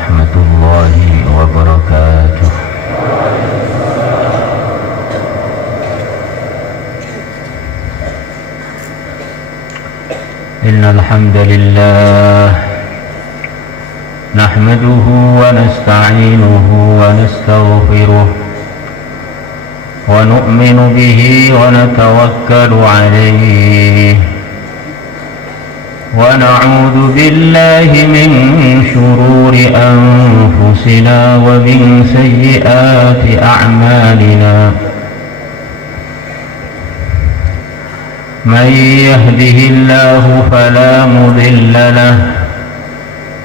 ورحمة الله وبركاته. إن الحمد لله نحمده ونستعينه ونستغفره ونؤمن به ونتوكل عليه ونعوذ بالله من شرور أنفسنا ومن سيئات أعمالنا. من يهده الله فلا مضل له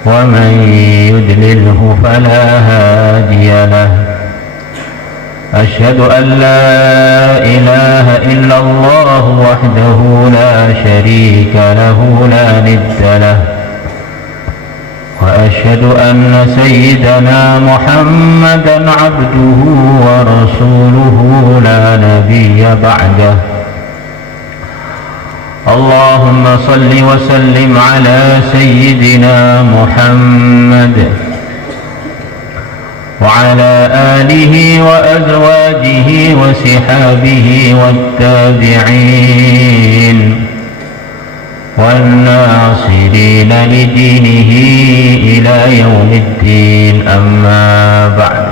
ومن يضلله فلا هادي له. أشهد أن لا إله إلا الله وحده لا شريك له لا ند له. وأشهد أن سيدنا محمدا عبده ورسوله لا نبي بعده. اللهم صل وسلم على سيدنا محمد وعلى آله وأزواجه وصحابه والتابعين والناصرين لدينه إلى يوم الدين. أما بعد،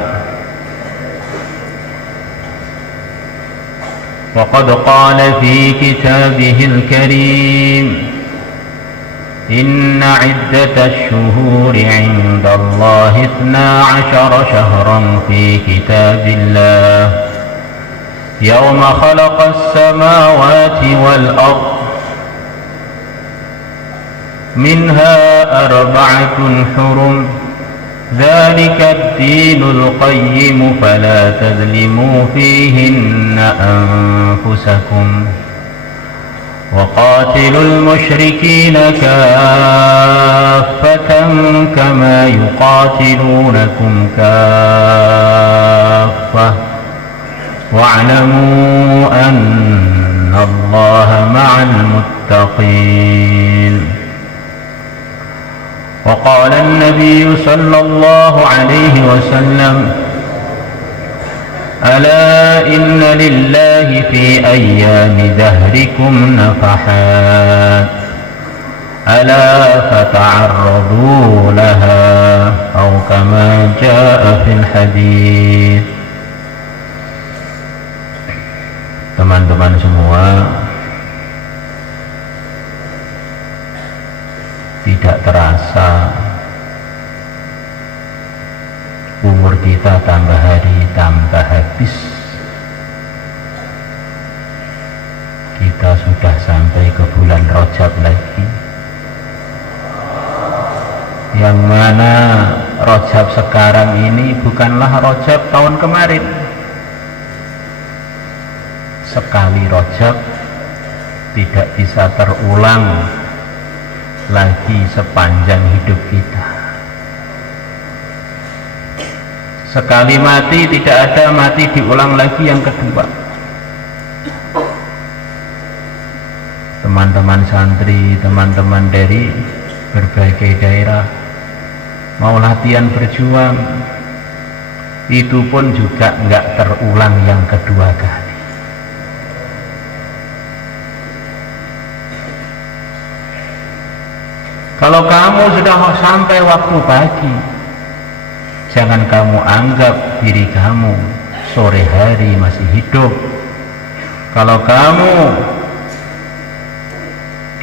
وقد قال في كتابه الكريم: إن عدة الشهور عند الله 12 شهرا في كتاب الله يوم خلق السماوات والأرض منها 4 حرم ذلك الدين القيم فلا تظلموا فيهن أنفسكم وقاتلوا المشركين كافة كما يقاتلونكم كافة واعلموا أن الله مع المتقين. وقال النبي صلى الله عليه وسلم: ألا إن لله في أيام دهركم نفحات ألا فتعرضوا لها أو كما جاء في الحديث. Teman-teman semua, tidak terasa umur kita tambah hari tambah habis. Kita sudah sampai ke bulan Rajab lagi, yang mana Rajab sekarang ini bukanlah Rajab tahun kemarin. Sekali Rajab tidak bisa terulang lagi sepanjang hidup kita. Sekali mati tidak ada mati diulang lagi yang kedua. Teman-teman santri, teman-teman dari berbagai daerah mau latihan berjuang, itu pun juga nggak terulang yang kedua kali. Kalau kamu sudah sampai waktu pagi, jangan kamu anggap diri kamu sore hari masih hidup. Kalau kamu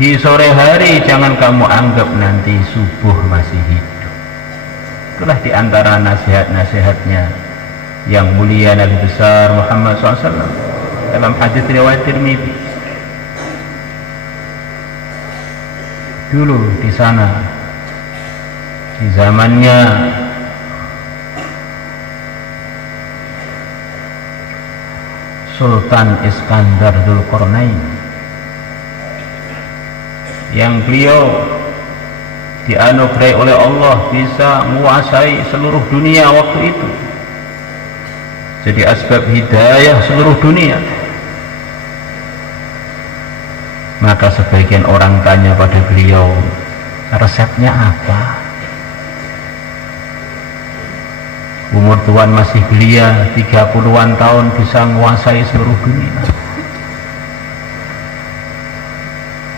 di sore hari, jangan kamu anggap nanti subuh masih hidup. Itulah diantara nasihat-nasihatnya yang mulia Nabi besar Muhammad SAW dalam hadis riwayat Tirmidzi. Dulu di sana, di zamannya Sultan Iskandar Dzulqarnain, yang beliau dianugerahi oleh Allah bisa menguasai seluruh dunia waktu itu, jadi asbab hidayah seluruh dunia. Maka sebagian orang tanya pada beliau, resepnya apa? umur Tuhan masih belia, 30-an tahun bisa menguasai seluruh dunia.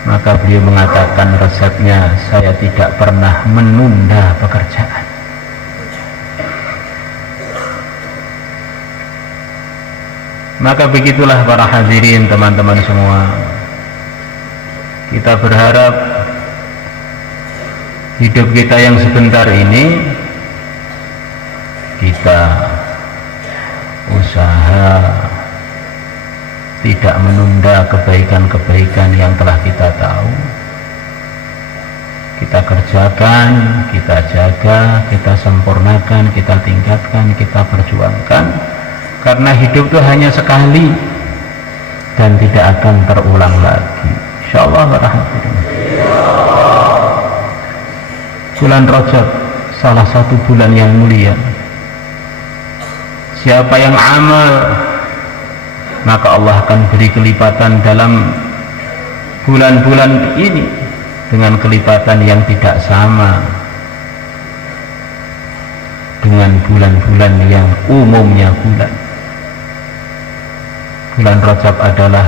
Maka beliau mengatakan resepnya, saya tidak pernah menunda pekerjaan. Maka begitulah para hadirin, teman-teman semua, kita berharap hidup kita yang sebentar ini kita usaha tidak menunda kebaikan-kebaikan yang telah kita tahu. Kita kerjakan, kita jaga, kita sempurnakan, kita tingkatkan, kita perjuangkan, karena hidup itu hanya sekali dan tidak akan terulang lagi, insyaallah. Bulan Rajab salah satu bulan yang mulia. Siapa yang amal, maka Allah akan beri kelipatan dalam bulan-bulan ini dengan kelipatan yang tidak sama dengan bulan-bulan yang umumnya bulan. Bulan Rajab adalah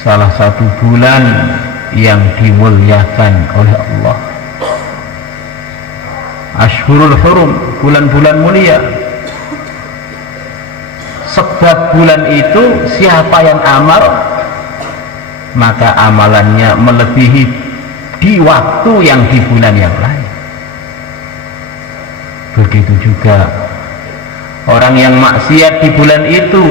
salah satu bulan yang dimuliakan oleh Allah. Ashhurul Hurum, bulan-bulan mulia. Sebab bulan itu siapa yang amal, maka amalannya melebihi di waktu yang di bulan yang lain. Begitu juga orang yang maksiat di bulan itu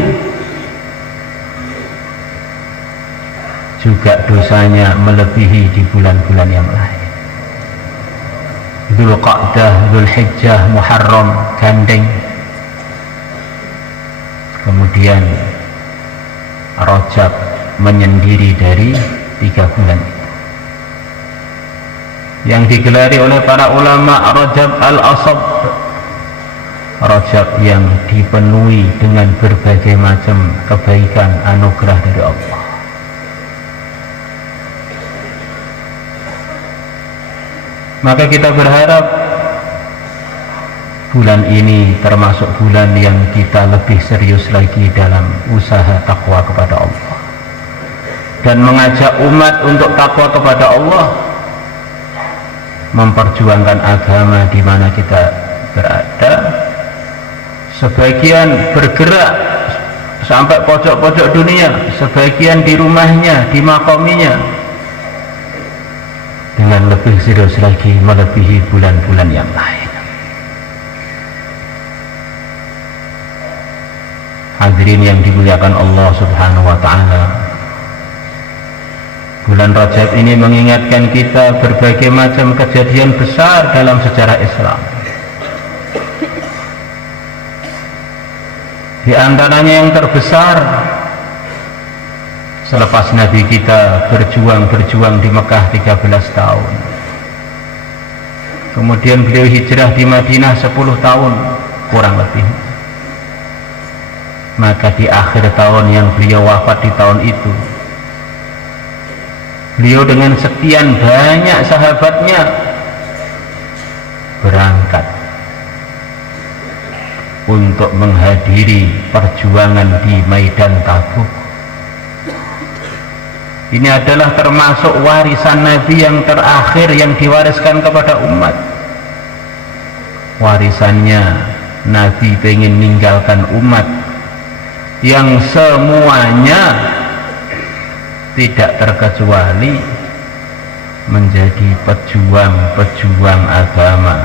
juga dosanya melebihi di bulan-bulan yang lain. Dzulqa'dah, Dzulhijjah, Muharram, gandeng. Kemudian Rajab menyendiri dari 3 bulan itu, yang digelari oleh para ulama Rajab al-Asab, Rajab yang dipenuhi dengan berbagai macam kebaikan anugerah dari Allah. Maka kita berharap bulan ini termasuk bulan yang kita lebih serius lagi dalam usaha takwa kepada Allah dan mengajak umat untuk takwa kepada Allah, memperjuangkan agama di mana kita berada. Sebagian bergerak sampai pojok-pojok dunia, sebagian di rumahnya, di makominya, dengan lebih serius lagi melebihi bulan-bulan yang lain. Hadirin yang dimuliakan Allah Subhanahu wa ta'ala, bulan Rajab ini mengingatkan kita berbagai macam kejadian besar dalam sejarah Islam. Di antaranya yang terbesar, selepas Nabi kita berjuang di Mekah 13 tahun, kemudian beliau hijrah di Madinah 10 tahun kurang lebih. Maka di akhir tahun yang beliau wafat di tahun itu, beliau dengan sekian banyak sahabatnya berangkat untuk menghadiri perjuangan di Maidan Tabuk. Ini adalah termasuk warisan Nabi yang terakhir yang diwariskan kepada umat. Warisannya Nabi ingin meninggalkan umat yang semuanya tidak terkecuali menjadi pejuang-pejuang agama.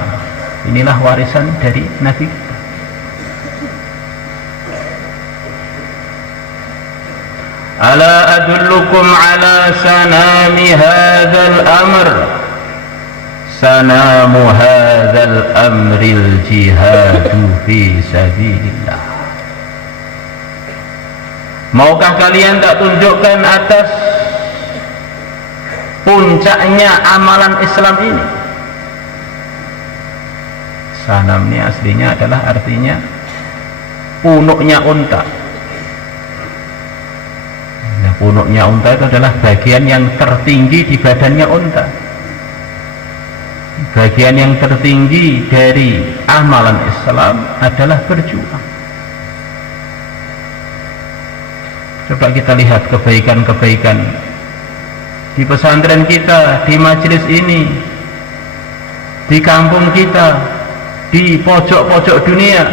Inilah warisan dari Nabi kita. Ala adullukum ala sanami hadzal amr, sanamu hadzal amril jihadu fi sabilillah. Maukah kalian tak tunjukkan atas puncaknya amalan Islam ini? Sanam ini aslinya adalah artinya punuknya unta. Nah, punuknya unta itu adalah bagian yang tertinggi di badannya unta. bagian yang tertinggi dari amalan Islam adalah berjuang. Coba kita lihat kebaikan-kebaikan di pesantren kita, di majelis ini, di kampung kita, di pojok-pojok dunia.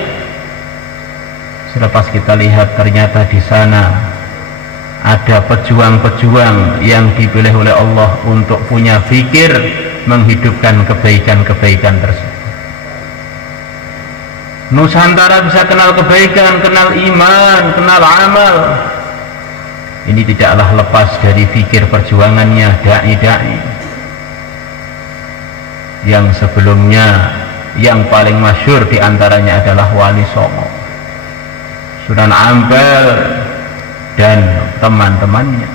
Selepas kita lihat ternyata di sana ada pejuang-pejuang yang dipilih oleh Allah untuk punya fikir menghidupkan kebaikan-kebaikan tersebut. Nusantara bisa kenal kebaikan, kenal iman, kenal amal. Ini tidaklah lepas dari fikir perjuangannya dai-dai yang sebelumnya yang paling masyhur diantaranya adalah Wali Songo, Sunan Ampel dan teman-temannya.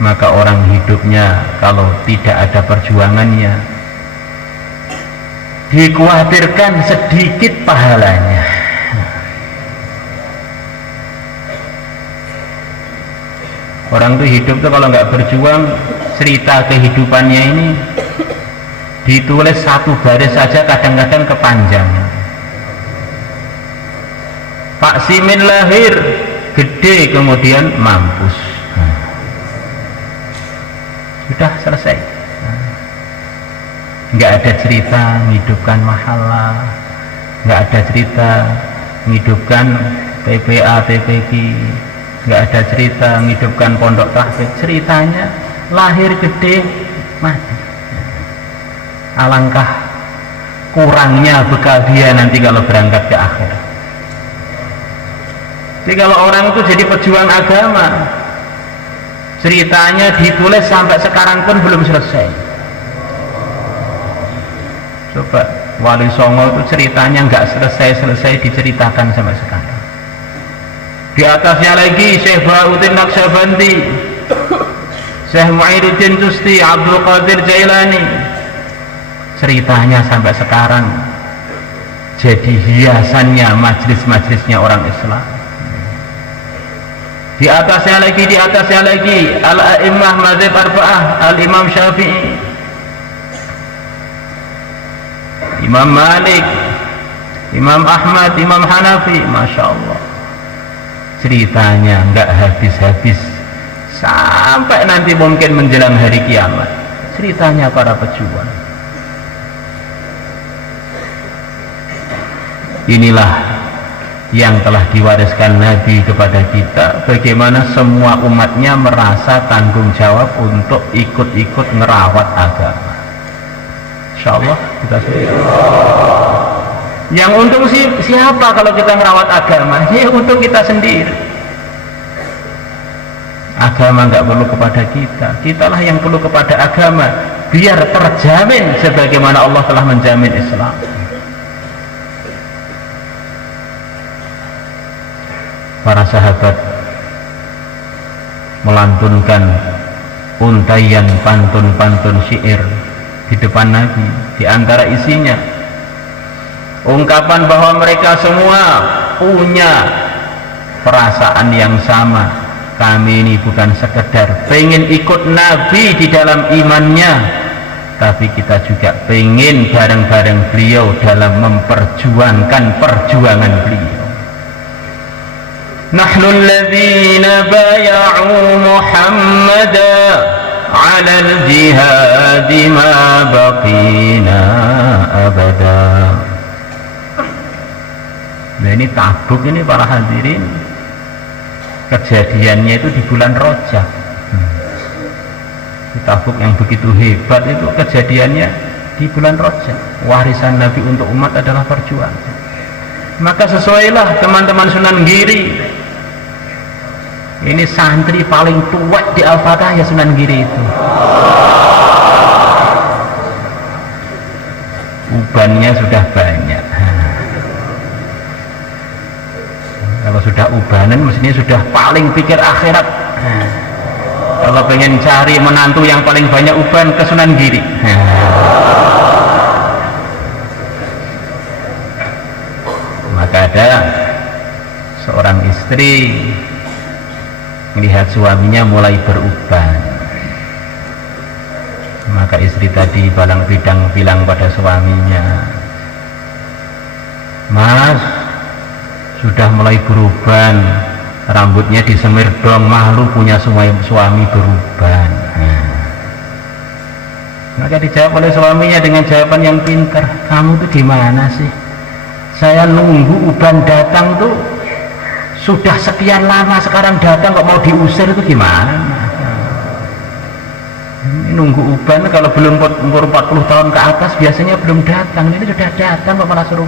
Maka orang hidupnya kalau tidak ada perjuangannya, dikhawatirkan sedikit pahalanya. Orang itu hidup tuh kalau nggak berjuang, cerita kehidupannya ini ditulis satu baris saja kadang-kadang kepanjangan. Pak Simin lahir gede kemudian mampus, sudah selesai. Nggak ada cerita menghidupkan mahalah, nggak ada cerita menghidupkan TPA, TPQ, nggak ada cerita menghidupkan pondok tahfiz. Ceritanya lahir gede mati. Alangkah kurangnya bekal dia nanti kalau berangkat ke akhirat. Jadi kalau orang itu jadi pejuang agama, ceritanya ditulis sampai sekarang pun belum selesai. Coba Wali Songo itu ceritanya nggak selesai diceritakan sampai sekarang. Di atasnya lagi Syekh Bahauddin Naqsyabandi, Syekh Muhyiddin Tusti, Abdul Qadir Jailani, ceritanya sampai sekarang jadi hiasannya majlis-majlisnya orang Islam. Di atasnya lagi Al-A'immah Mazhab Arba'ah, Al-Imam Syafi'i, Imam Malik, Imam Ahmad, Imam Hanafi. Masya Allah, ceritanya nggak habis-habis sampai nanti mungkin menjelang hari kiamat. Ceritanya para pejuang. Inilah yang telah diwariskan Nabi kepada kita, bagaimana semua umatnya merasa tanggung jawab untuk ikut-ikut merawat agama. Insya Allah kita sendiri. Yang untung siapa kalau kita merawat agama? Ya untung kita sendiri. Agama nggak perlu kepada kita, kitalah yang perlu kepada agama, biar terjamin sebagaimana Allah telah menjamin Islam. Para sahabat melantunkan untaian pantun-pantun syair di depan Nabi. Di antara isinya ungkapan bahwa mereka semua punya perasaan yang sama. Kami ini bukan sekedar pengen ikut Nabi di dalam imannya, tapi kita juga pengen bareng-bareng beliau dalam memperjuangkan perjuangan beliau. Nahnu alladhina bay'u Muhammada 'ala al-jihad ma baqina abada. Nah ini Tabuk ini para hadirin, kejadiannya itu di bulan Rajab. Di Tabuk yang begitu hebat itu kejadiannya di bulan Rajab. Warisan Nabi untuk umat adalah perjuangan. Maka sesuailah teman-teman Sunan Giri. Ini santri paling tua di Al-Fatah ya Sunan Giri itu. Ubannya sudah banyak. Kalau sudah ubanan mestinya sudah paling pikir akhirat. Kalau pengen cari menantu yang paling banyak uban ke Sunan Giri. Maka ada seorang istri melihat suaminya mulai beruban. Maka istri tadi balang bidang bilang pada suaminya, "Mas, sudah mulai beruban, rambutnya disemir dong, malu punya suami beruban." Maka dijawab oleh suaminya dengan jawaban yang pintar, "Kamu tuh gimana sih? Saya nunggu uban datang tuh sudah sekian lama, sekarang datang kok mau diusir, itu gimana? Ini nunggu uban kalau belum umur 40 tahun ke atas biasanya belum datang, ini sudah datang kok malah suruh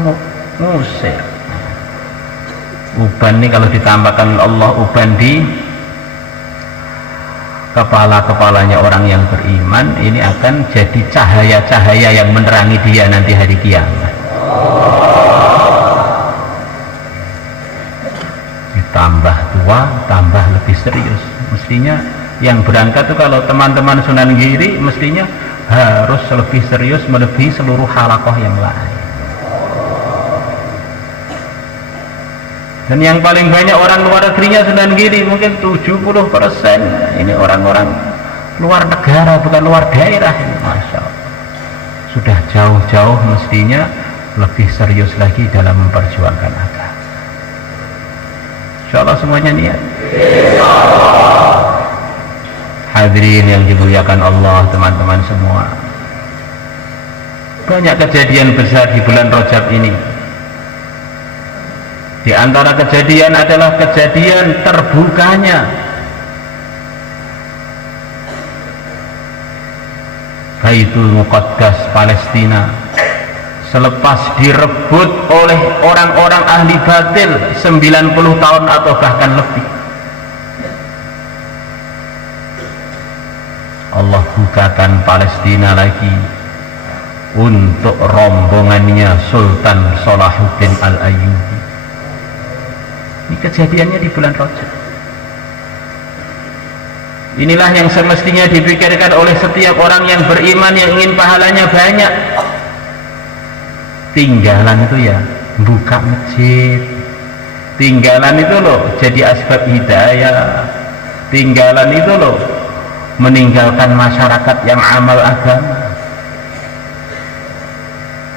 ngusir." Uban ini kalau ditambahkan Allah uban di kepala-kepalanya orang yang beriman, ini akan jadi cahaya-cahaya yang menerangi dia nanti hari kiamat. Ditambah tua, tambah lebih serius. Mestinya yang berangkat itu kalau teman-teman Sunan Giri mestinya harus lebih serius melebihi seluruh halakoh yang lain. Dan yang paling banyak orang luar negerinya Sunan Giri mungkin 70%. Ini orang-orang luar negara, bukan luar daerah ini. Masya Allah, sudah jauh-jauh mestinya lebih serius lagi dalam memperjuangkan agama. Insya Allah semuanya niat. Hadirin yang dimuliakan Allah, teman-teman semua, banyak kejadian besar di bulan Rajab ini. Di antara kejadian adalah kejadian terbukanya Baitul Muqaddas Palestina selepas direbut oleh orang-orang ahli batil 90 tahun atau bahkan lebih. Allah bukakan Palestina lagi untuk rombongannya Sultan Salahuddin Al-Ayyubi. Ini kejadiannya di bulan Rajab. Inilah yang semestinya dipikirkan oleh setiap orang yang beriman, yang ingin pahalanya banyak. Tinggalan itu ya buka masjid, tinggalan itu loh jadi asbab hidayah, tinggalan itu loh meninggalkan masyarakat yang amal agama.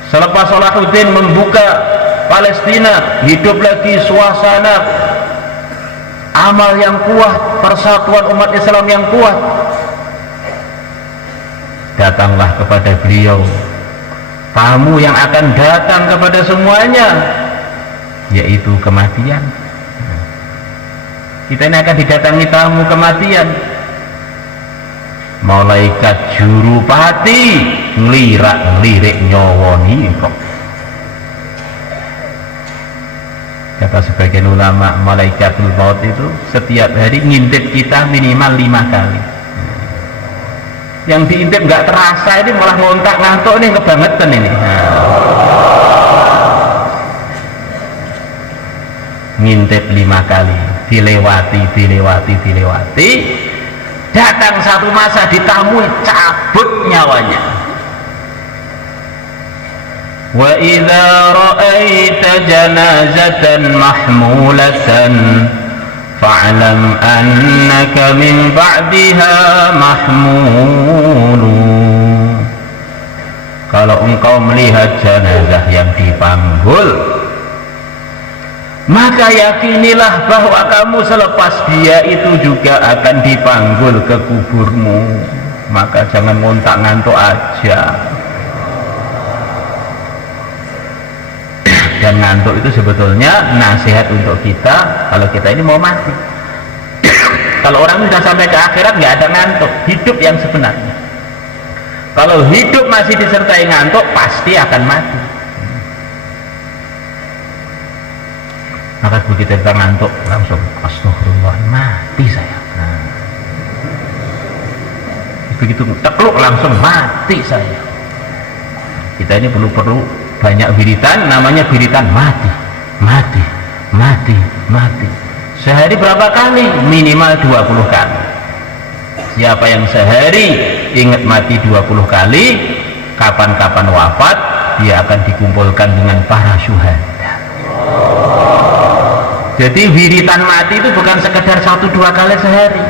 Selepas Salahuddin membuka Palestina, hidup lagi suasana amal yang kuat, persatuan umat Islam yang kuat. Datanglah kepada beliau tamu yang akan datang kepada semuanya, yaitu kematian. Kita ini akan didatangi tamu kematian. Malaikat jurupati ngelirak-lirik nyawoni kok. Kata sebagian ulama, malaikatul maut itu setiap hari ngintip kita minimal 5 kali. Yang diintip nggak terasa ini malah ngontak ngantuk, ini kebangetan ini. Ngintip 5 kali, dilewati. Datang satu masa ditamui, cabut nyawanya. Wa idza ra'aita janazatan mahmulatan fa'lam annaka min ba'diha mahmulu. Kalau engkau melihat jenazah yang dipanggul, maka yakinilah bahwa kamu selepas dia itu juga akan dipanggul ke kuburmu. Maka jangan ngontak ngantuk aja. Dan ngantuk itu sebetulnya nasihat untuk kita kalau kita ini mau mati. Kalau orang sudah sampai ke akhirat nggak ada ngantuk, hidup yang sebenarnya. Kalau hidup masih disertai ngantuk, pasti akan mati. Maka begitu kita ngantuk langsung astagfirullah, mati saya. Begitu tekluk langsung mati saya. Kita ini perlu banyak wiritan, namanya wiritan mati. Sehari berapa kali? Minimal 20 kali. Siapa yang sehari ingat mati 20 kali, kapan-kapan wafat dia akan dikumpulkan dengan para syuhada. Jadi wiritan mati itu bukan sekedar 1-2 kali sehari,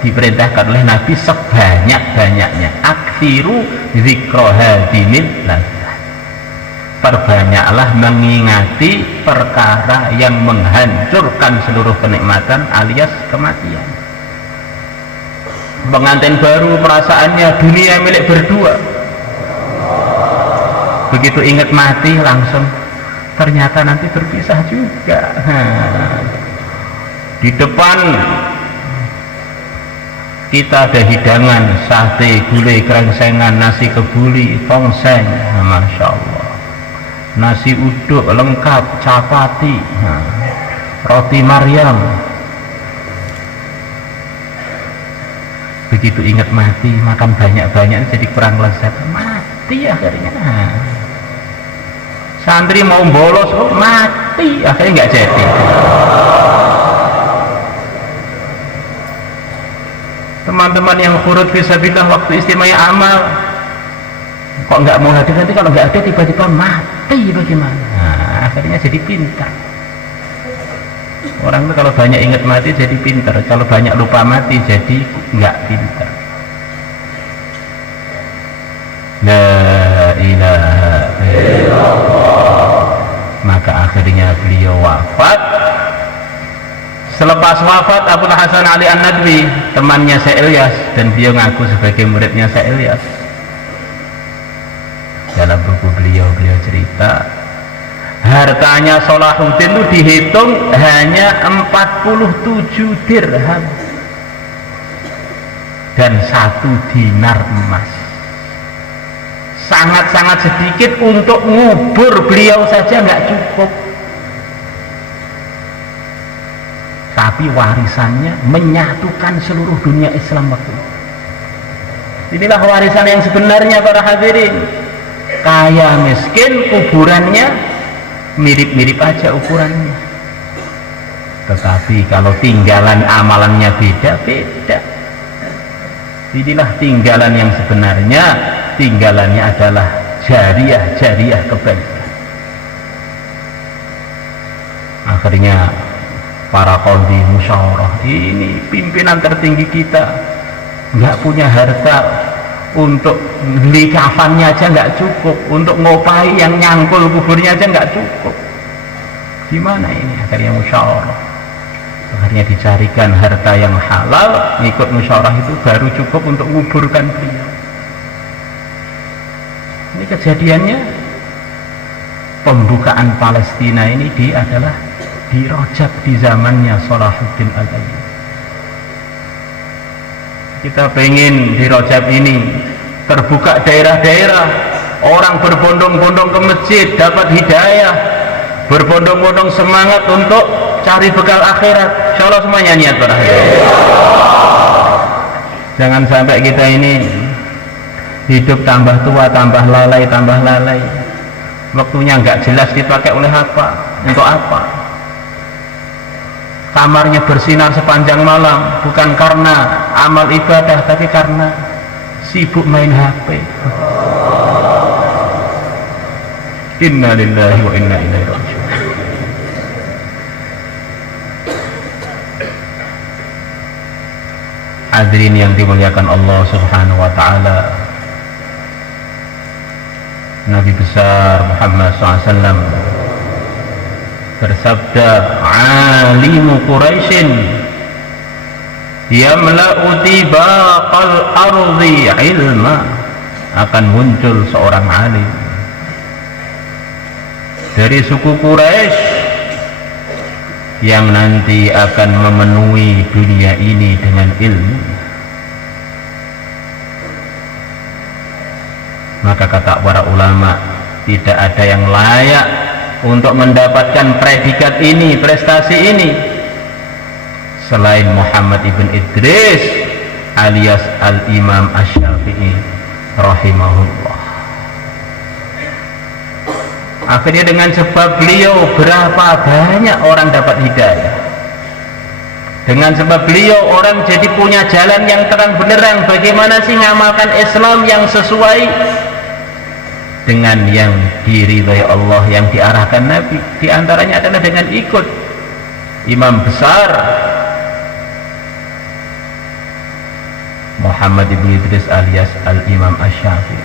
diperintahkan oleh Nabi sebanyak-banyaknya, aksiru zikra hadinil ladzat, perbanyaklah mengingati perkara yang menghancurkan seluruh kenikmatan alias kematian. Pengantin baru perasaannya dunia milik berdua, begitu ingat mati langsung ternyata nanti berpisah juga. Di depan kita ada hidangan sate, gulai, krengsengan, nasi kebuli, tongseng, masya Allah, nasi uduk lengkap, capati, roti Maryam. Begitu ingat mati, makan banyak-banyak jadi kurang lezat, mati akhirnya. Santri mau bolos, mati akhirnya nggak jadi. Teman-teman yang khurud fisabilillah waktu istimewa amal kok nggak mau hadir, nanti kalau nggak ada tiba-tiba mati bagaimana? Nah, akhirnya jadi pintar. Orang itu kalau banyak ingat mati jadi pintar, kalau banyak lupa mati jadi nggak pintar. La ilaha illallah. Maka akhirnya beliau wafat. Selepas wafat Abul Hasan Ali An-Nadwi, temannya Syekh Ilyas, dan beliau ngaku sebagai muridnya Syekh Ilyas. Dalam buku beliau cerita, hartanya Salahuddin itu dihitung hanya 47 dirham dan 1 dinar emas. Sangat-sangat sedikit, untuk ngubur beliau saja nggak cukup. Tapi warisannya menyatukan seluruh dunia Islam waktu itu. Inilah warisan yang sebenarnya para hadirin. Kaya miskin, kuburannya mirip-mirip aja ukurannya. Tetapi kalau tinggalan amalannya beda-beda. Inilah tinggalan yang sebenarnya. Tinggalannya adalah jariah kebaikan. Akhirnya para qadhi musyawarah, ini pimpinan tertinggi kita, nggak punya harta untuk beli kafannya aja nggak cukup, untuk ngopai yang nyangkul kuburnya aja nggak cukup. Gimana ini? Akhirnya musyawarah, akhirnya dicarikan harta yang halal. Ikut musyawarah itu baru cukup untuk menguburkan beliau. Ini kejadiannya pembukaan Palestina ini adalah di Rajab, di zamannya Salahuddin Al-Ayyubi. Kita pengen di Rajab ini terbuka daerah-daerah, orang berbondong-bondong ke masjid dapat hidayah, berbondong-bondong semangat untuk cari bekal akhirat. Insya Allah semuanya niat para hadirin. Jangan sampai kita ini hidup tambah tua, tambah lalai. Waktunya nggak jelas dipakai oleh apa, untuk apa. Kamarnya bersinar sepanjang malam, bukan karena amal ibadah, tapi karena sibuk main HP. Inna lillahi wa inna ilaihi raji'un. Hadirin yang dimuliakan Allah Subhanahu wa taala, Nabi besar Muhammad SAW bersabda, alimu Quraisyin yamla'u tibaqal ardi ilma. Akan muncul seorang alim dari suku Quraisy yang nanti akan memenuhi dunia ini dengan ilmu. Maka kata para ulama, tidak ada yang layak untuk mendapatkan predikat ini, prestasi ini, selain Muhammad ibn Idris alias Al-Imam Asy-Syafi'i rahimahullah. Akhirnya dengan sebab beliau berapa banyak orang dapat hidayah. Dengan sebab beliau orang jadi punya jalan yang terang benderang, bagaimana sih ngamalkan Islam yang sesuai dengan yang diridhai Allah, yang diarahkan Nabi. Di antaranya adalah dengan ikut imam besar Muhammad ibn Idris alias Al-Imam Asy-Syafi'i,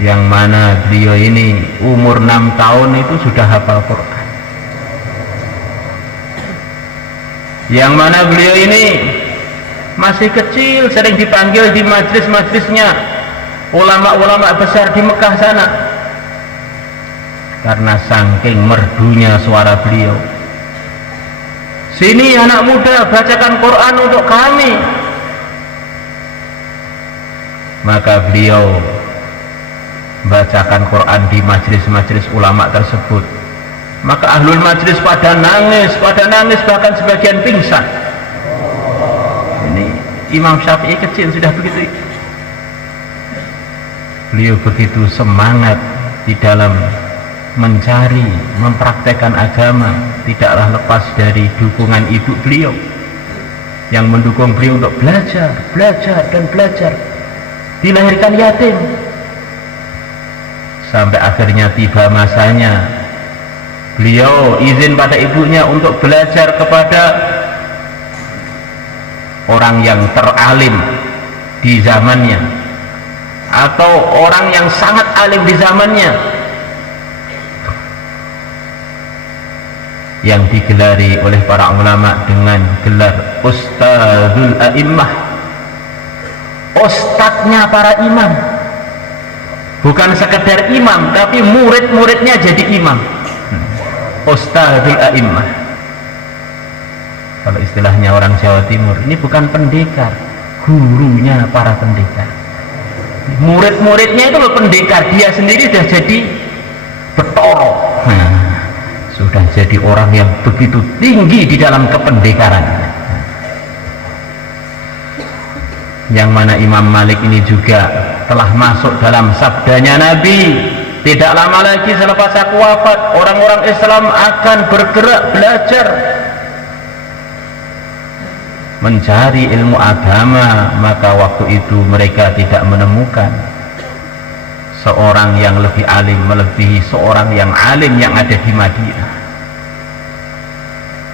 yang mana beliau ini umur 6 tahun itu sudah hafal Quran, yang mana beliau ini masih kecil sering dipanggil di majlis-majlisnya ulama-ulama besar di Mekah sana, karena saking merdunya suara beliau. Sini anak muda, bacakan Quran untuk kami. Maka beliau bacakan Quran di majlis-majlis ulama tersebut. Maka ahlul majlis pada nangis, bahkan sebagian pingsan. Ini Imam Syafi'i kecil sudah begitu. Beliau begitu semangat di dalam mencari, mempraktekkan agama, tidaklah lepas dari dukungan ibu beliau yang mendukung beliau untuk belajar dan belajar. Dilahirkan yatim sampai akhirnya tiba masanya beliau izin pada ibunya untuk belajar kepada orang yang teralim di zamannya atau orang yang sangat alim di zamannya, yang digelari oleh para ulama dengan gelar Ustadzul A'immah, ustadznya para imam. Bukan sekedar imam, tapi murid-muridnya jadi imam. Ustadzul A'immah. Kalau istilahnya orang Jawa Timur, ini bukan pendekar, gurunya para pendekar. Murid-muridnya itu loh pendekar, dia sendiri sudah jadi betoro. Sudah jadi orang yang begitu tinggi di dalam kependekaran, yang mana Imam Malik ini juga telah masuk dalam sabdanya Nabi, tidak lama lagi selepas aku wafat orang-orang Islam akan bergerak belajar mencari ilmu agama. Maka waktu itu mereka tidak menemukan seorang yang lebih alim melebihi seorang yang alim yang ada di Madinah.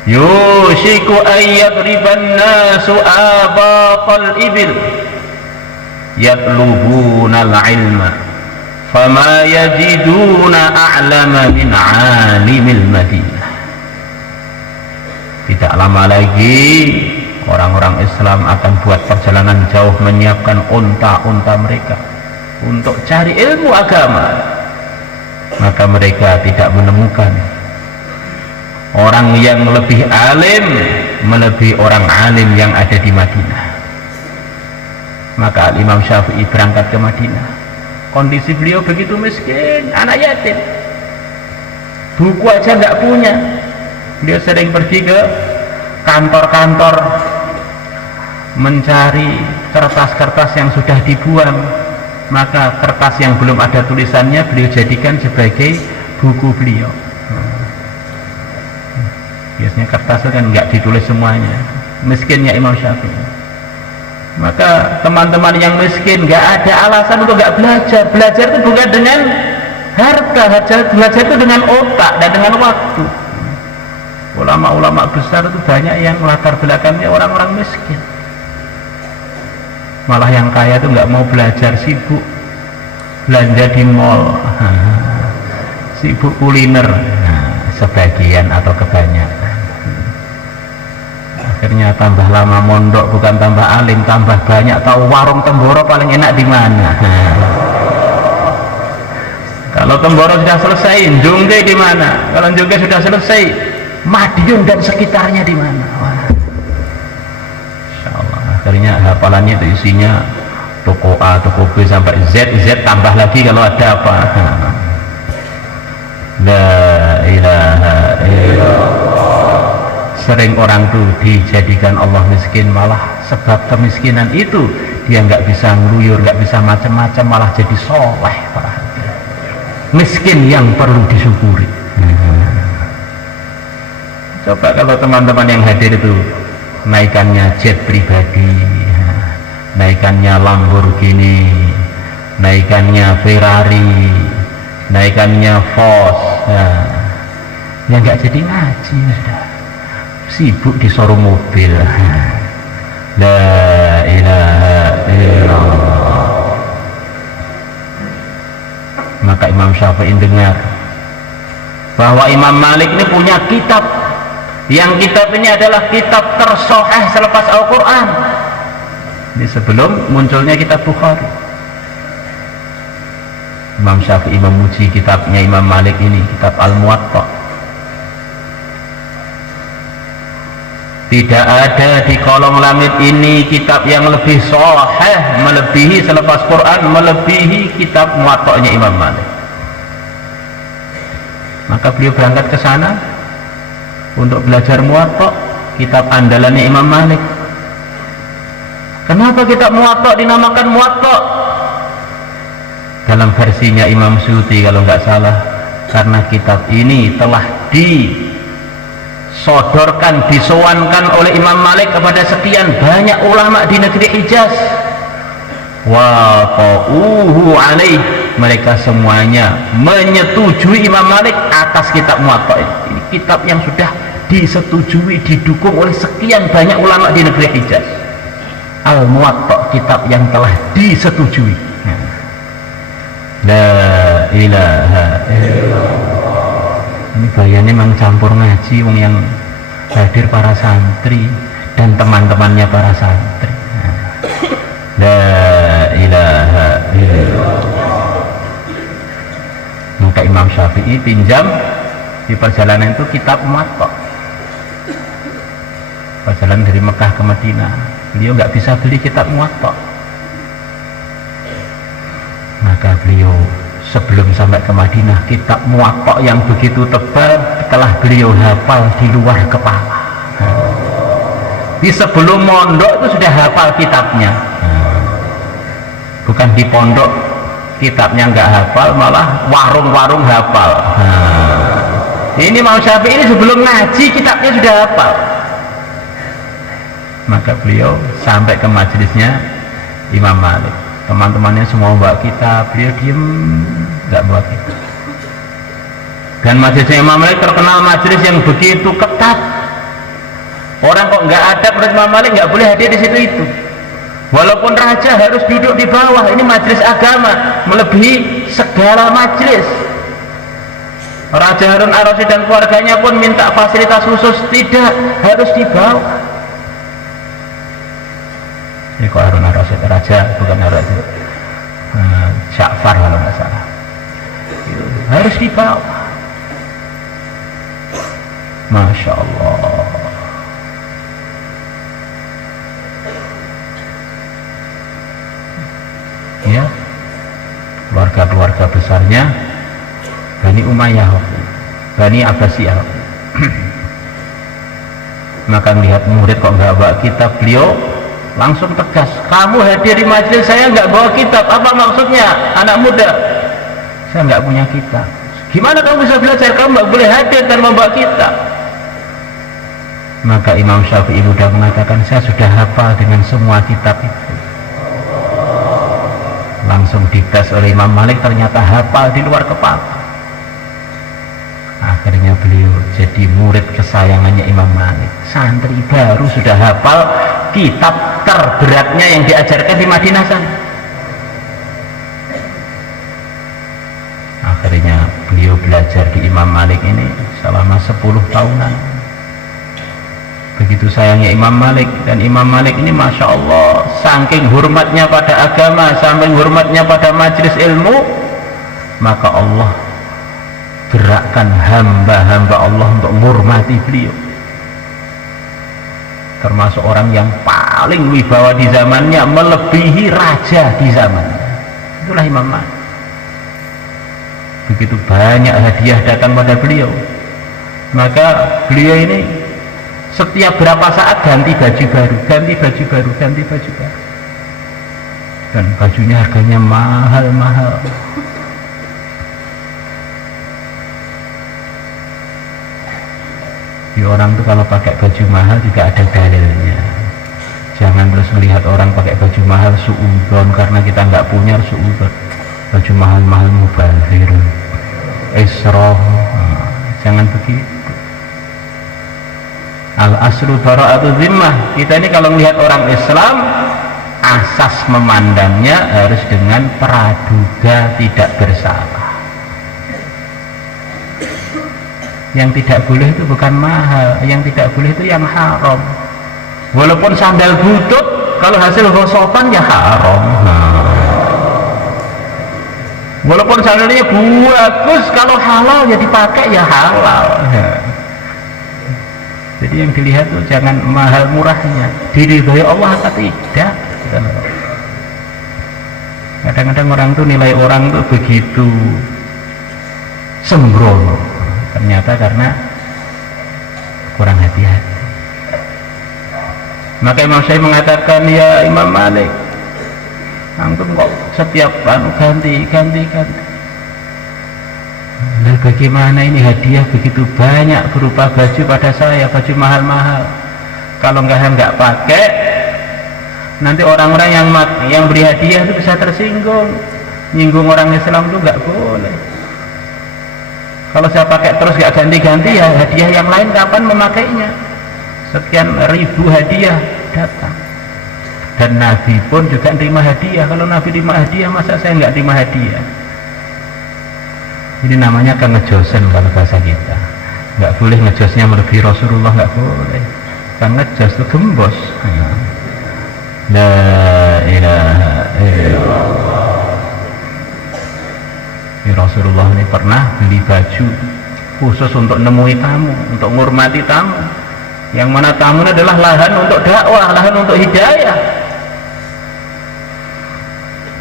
Yushiku ayyadriban nasu abaqal ibil yatlubuna al-ilma fama yajiduna a'lama min alimil Madinah. Tidak lama lagi orang-orang Islam akan buat perjalanan jauh menyiapkan unta-unta mereka untuk cari ilmu agama. Maka mereka tidak menemukan orang yang lebih alim melebihi orang alim yang ada di Madinah. Maka Imam Syafi'i berangkat ke Madinah. Kondisi beliau begitu miskin, anak yatim, buku aja nggak punya. Beliau sering pergi ke kantor-kantor mencari kertas-kertas yang sudah dibuang. Maka kertas yang belum ada tulisannya beliau jadikan sebagai buku beliau. Biasanya kertas itu kan nggak ditulis semuanya. Miskinnya Imam Syafi'i. Maka teman-teman yang miskin nggak ada alasan untuk nggak belajar. Belajar itu bukan dengan harta, belajar itu dengan otak dan dengan waktu. Ulama-ulama besar itu banyak yang latar belakangnya orang-orang miskin. Malah yang kaya itu nggak mau belajar, sibuk belanja di mall, sibuk kuliner, sebagian atau kebanyakan. Akhirnya tambah lama mondok bukan tambah alim, tambah banyak tahu warung Temboro paling enak di mana. Kalau Temboro sudah selesai, Jongge di mana? Kalau Jongge sudah selesai, Madiun dan sekitarnya di mana? Insyaallah. Akhirnya hafalannya itu isinya toko A, toko B sampai Z, Z tambah lagi kalau ada apa. La ilaha illallah. Sering orang tuh dijadikan Allah miskin, malah sebab kemiskinan itu dia nggak bisa ngeluyur, nggak bisa macam-macam, malah jadi soleh. Miskin yang perlu disyukuri. Coba kalau teman-teman yang hadir itu naikannya jet pribadi, naikannya Lamborghini, naikannya Ferrari, naikannya Vos, ya nggak jadi ngaji, sudah sibuk di showroom mobil. La ilaha illallah. Maka Imam Syafi'i dengar bahwa Imam Malik ini punya kitab, yang kitab ini adalah kitab tersoheh selepas Al-Quran. Ini sebelum munculnya kitab Bukhari. Imam Syafi'i memuji kitabnya Imam Malik ini, kitab Al-Muwatta. Tidak ada di kolong langit ini kitab yang lebih sahih, melebihi selepas Quran, melebihi kitab Muwatta'nya Imam Malik. Maka beliau berangkat ke sana untuk belajar Muwatta', kitab andalannya Imam Malik. Kenapa kitab Muwatta' dinamakan Muwatta'? Dalam versinya Imam Suyuti kalau nggak salah, karena kitab ini telah disodorkan, disowankan oleh Imam Malik kepada sekian banyak ulama di negeri Hijaz. Wa ta'uhu alaih, mereka semuanya menyetujui Imam Malik atas kitab Muwatta'. Ini kitab yang sudah disetujui, didukung oleh sekian banyak ulama di negeri Hijaz. Al-Muwatta', kitab yang telah disetujui. La ilaha illallah. Ini bayannya memang campur ngaji, wong yang hadir para santri dan teman-temannya para santri. La ilaha illallah. Maka Imam Syafi'i pinjam di perjalanan itu kitab Muwatta'. Perjalanan dari Mekah ke Madinah, beliau nggak bisa beli kitab Muwatta'. Maka beliau sebelum sampai ke Madinah, kitab Muwatta' yang begitu tebal telah beliau hafal di luar kepala. Di sebelum mondok itu sudah hafal kitabnya. Bukan di pondok kitabnya nggak hafal, malah warung-warung hafal. Ini Imam Syafi'i ini sebelum ngaji kitabnya sudah hafal. Maka beliau sampai ke majelisnya Imam Malik. Teman-temannya semua bawa kitab, beliau diem, nggak bawa kitab. Dan majelisnya Imam Malik terkenal majelis yang begitu ketat. Orang kok nggak ada menurut Imam Malik nggak boleh hadir di situ itu. Walaupun raja harus duduk di bawah. Ini majelis agama, melebihi segala majelis. Raja Harun Ar-Rasyid dan keluarganya pun minta fasilitas khusus, tidak, harus di bawah. Ini kok Harun Ar-Rasyid, raja bukan Ar-Rasyid, Ja'far kalau nggak salah, harus di bawah. Masya Allah. Ya, keluarga-keluarga besarnya Bani Umayyah, Bani Abbasiyah. Maka melihat murid kok nggak bawa kitab, beliau langsung tegas, kamu hadir di majelis saya nggak bawa kitab, apa maksudnya anak muda? Saya nggak punya kitab. Gimana kamu bisa belajar? Kamu nggak boleh hadir dan membawa kitab. Maka Imam Syafi'i muda mengatakan, saya sudah hafal dengan semua kitab itu. Langsung dites oleh Imam Malik, ternyata hafal di luar kepala. Akhirnya beliau jadi murid kesayangannya Imam Malik. Santri baru sudah hafal kitab terberatnya yang diajarkan di Madinah sana. Akhirnya beliau belajar di Imam Malik ini selama 10 tahunan. Begitu sayangnya Imam Malik, dan Imam Malik ini Masya Allah, saking hormatnya pada agama, saking hormatnya pada majelis ilmu, maka Allah gerakkan hamba-hamba Allah untuk menghormati beliau. Termasuk orang yang paling wibawa di zamannya, melebihi raja di zamannya. Itulah Imam Malik. Begitu banyak hadiah datang pada beliau, maka beliau ini setiap berapa saat ganti baju baru, ganti baju baru, ganti baju baru. Dan bajunya harganya mahal-mahal. Di orang tuh kalau pakai baju mahal juga ada dalilnya. Jangan terus melihat orang pakai baju mahal suudzon, karena kita nggak punya suudzon. Baju mahal-mahal mubazir, israf. Jangan begitu. Al-aslu bara'atu zimmah. Kita ini kalau melihat orang Islam, asas memandangnya harus dengan praduga tidak bersalah. Yang tidak boleh itu bukan mahal, yang tidak boleh itu yang haram. Walaupun sandal butut, kalau hasil gosokan ya haram. Walaupun sandalnya bagus, kalau halal ya dipakai ya halal. Jadi yang dilihat tuh jangan mahal murahnya, diridhoi Allah atau tidak. Kadang-kadang orang tuh nilai orang tuh begitu sembrono, ternyata karena kurang hati-hati. Maka Imam Syafi'i mengatakan, ya Imam Malik, antum kok setiap ganti. Nah, bagaimana ini hadiah begitu banyak berupa baju pada saya, baju mahal-mahal. Kalau nggak pakai, nanti orang-orang yang beri hadiah itu bisa tersinggung. Nyinggung orang Islam itu nggak boleh. Kalau saya pakai terus nggak ganti-ganti, ya hadiah yang lain kapan memakainya? Sekian ribu hadiah datang. Dan Nabi pun juga terima hadiah. Kalau Nabi terima hadiah, masa saya nggak terima hadiah? Ini namanya kengejosen kalau bahasa kita. Nggak boleh ngejosnya melebihi Rasulullah, nggak boleh. Kan ngejos itu gembos. La ilaha illallah. Rasulullah ini pernah beli baju khusus untuk nemui tamu, untuk menghormati tamu. Yang mana tamu adalah lahan untuk dakwah, lahan untuk hidayah.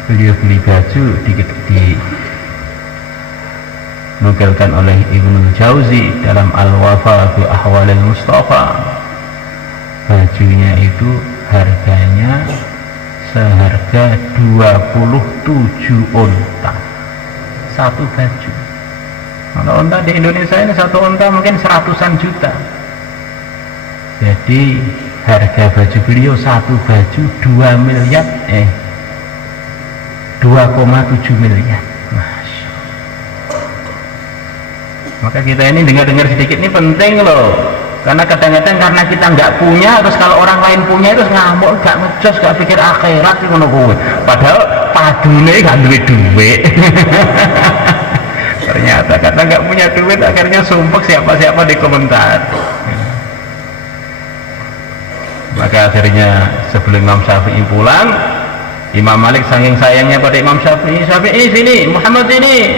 Beliau beli baju nukilkan oleh Ibnu Jauzi dalam Al-Wafa bi Ahwalil Mustafa. Bajunya itu harganya seharga 27 unta satu baju. Kalau unta di Indonesia ini satu unta mungkin 100-an juta. Jadi harga baju beliau satu baju 2 miliar 2,7 miliar. Maka kita ini dengar-dengar sedikit ini penting loh, karena kadang-kadang karena kita nggak punya, terus kalau orang lain punya itu ngamuk, nggak ngejos, nggak pikir akhirat itu ngono. Padahal padune nggak duit. Ternyata karena nggak punya duit akhirnya sumpek siapa-siapa di komentar. Maka akhirnya sebelum Imam Syafi'i pulang, Imam Malik saking sayangnya pada Imam Syafi'i, sini, Muhammad ini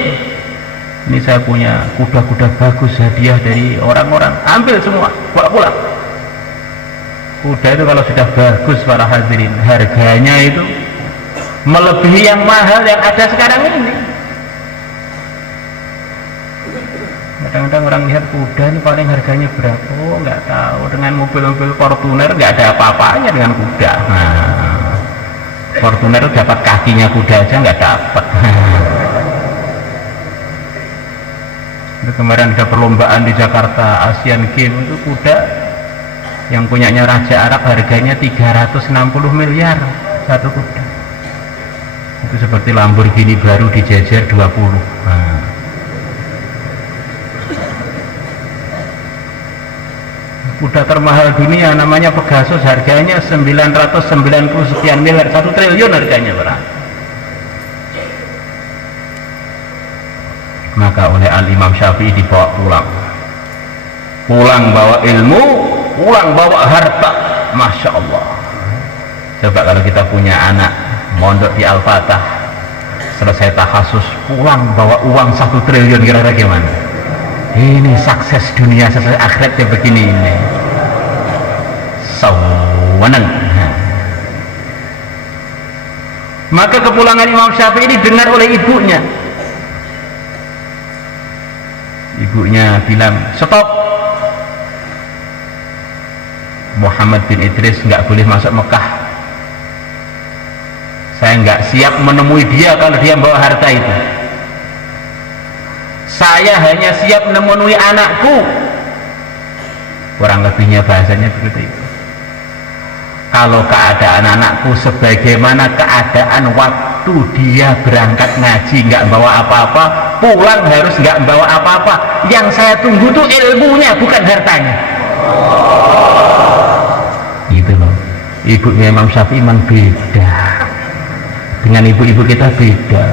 saya punya kuda-kuda bagus hadiah dari orang-orang, ambil semua, bawa pulang. Kuda itu kalau sudah bagus para hadirin, harganya itu melebihi yang mahal yang ada sekarang ini. Kadang-kadang orang lihat kuda ini paling harganya berapa, oh nggak tahu. Dengan mobil-mobil Fortuner nggak ada apa-apanya dengan kuda. Nah, Fortuner dapat kakinya kuda aja nggak dapat. Kemarin ada perlombaan di Jakarta Asian Games, itu kuda yang punyanya Raja Arab harganya 360 miliar satu kuda. Itu seperti Lamborghini baru dijejer 20. Nah. Kuda termahal dunia namanya Pegasus, harganya 990 sekian miliar, 1 triliun harganya berapa. Maka oleh Al-Imam Syafi'i dibawa pulang bawa ilmu, pulang bawa harta. Masya Allah. Coba kalau kita punya anak mondok di Al-Fatah, selesai tahasus pulang bawa uang 1 triliun, kira-kira gimana? Ini sukses dunia, sukses akhirat yang begini ini. Sawanang. Maka kepulangan Imam Syafi'i ini dengar oleh ibunya. Ibunya bilang, stop, Muhammad bin Idris nggak boleh masuk Mekah. Saya nggak siap menemui dia kalau dia bawa harta itu. Saya hanya siap menemui anakku. Kurang lebihnya bahasanya begitu itu. Kalau keadaan anakku sebagaimana keadaan waktu dia berangkat ngaji, nggak bawa apa-apa, pulang harus nggak bawa apa-apa. Yang saya tunggu tuh ilmunya, bukan hartanya. Gitu loh. Ibunya Imam Syafi'i memang beda dengan ibu-ibu kita, beda.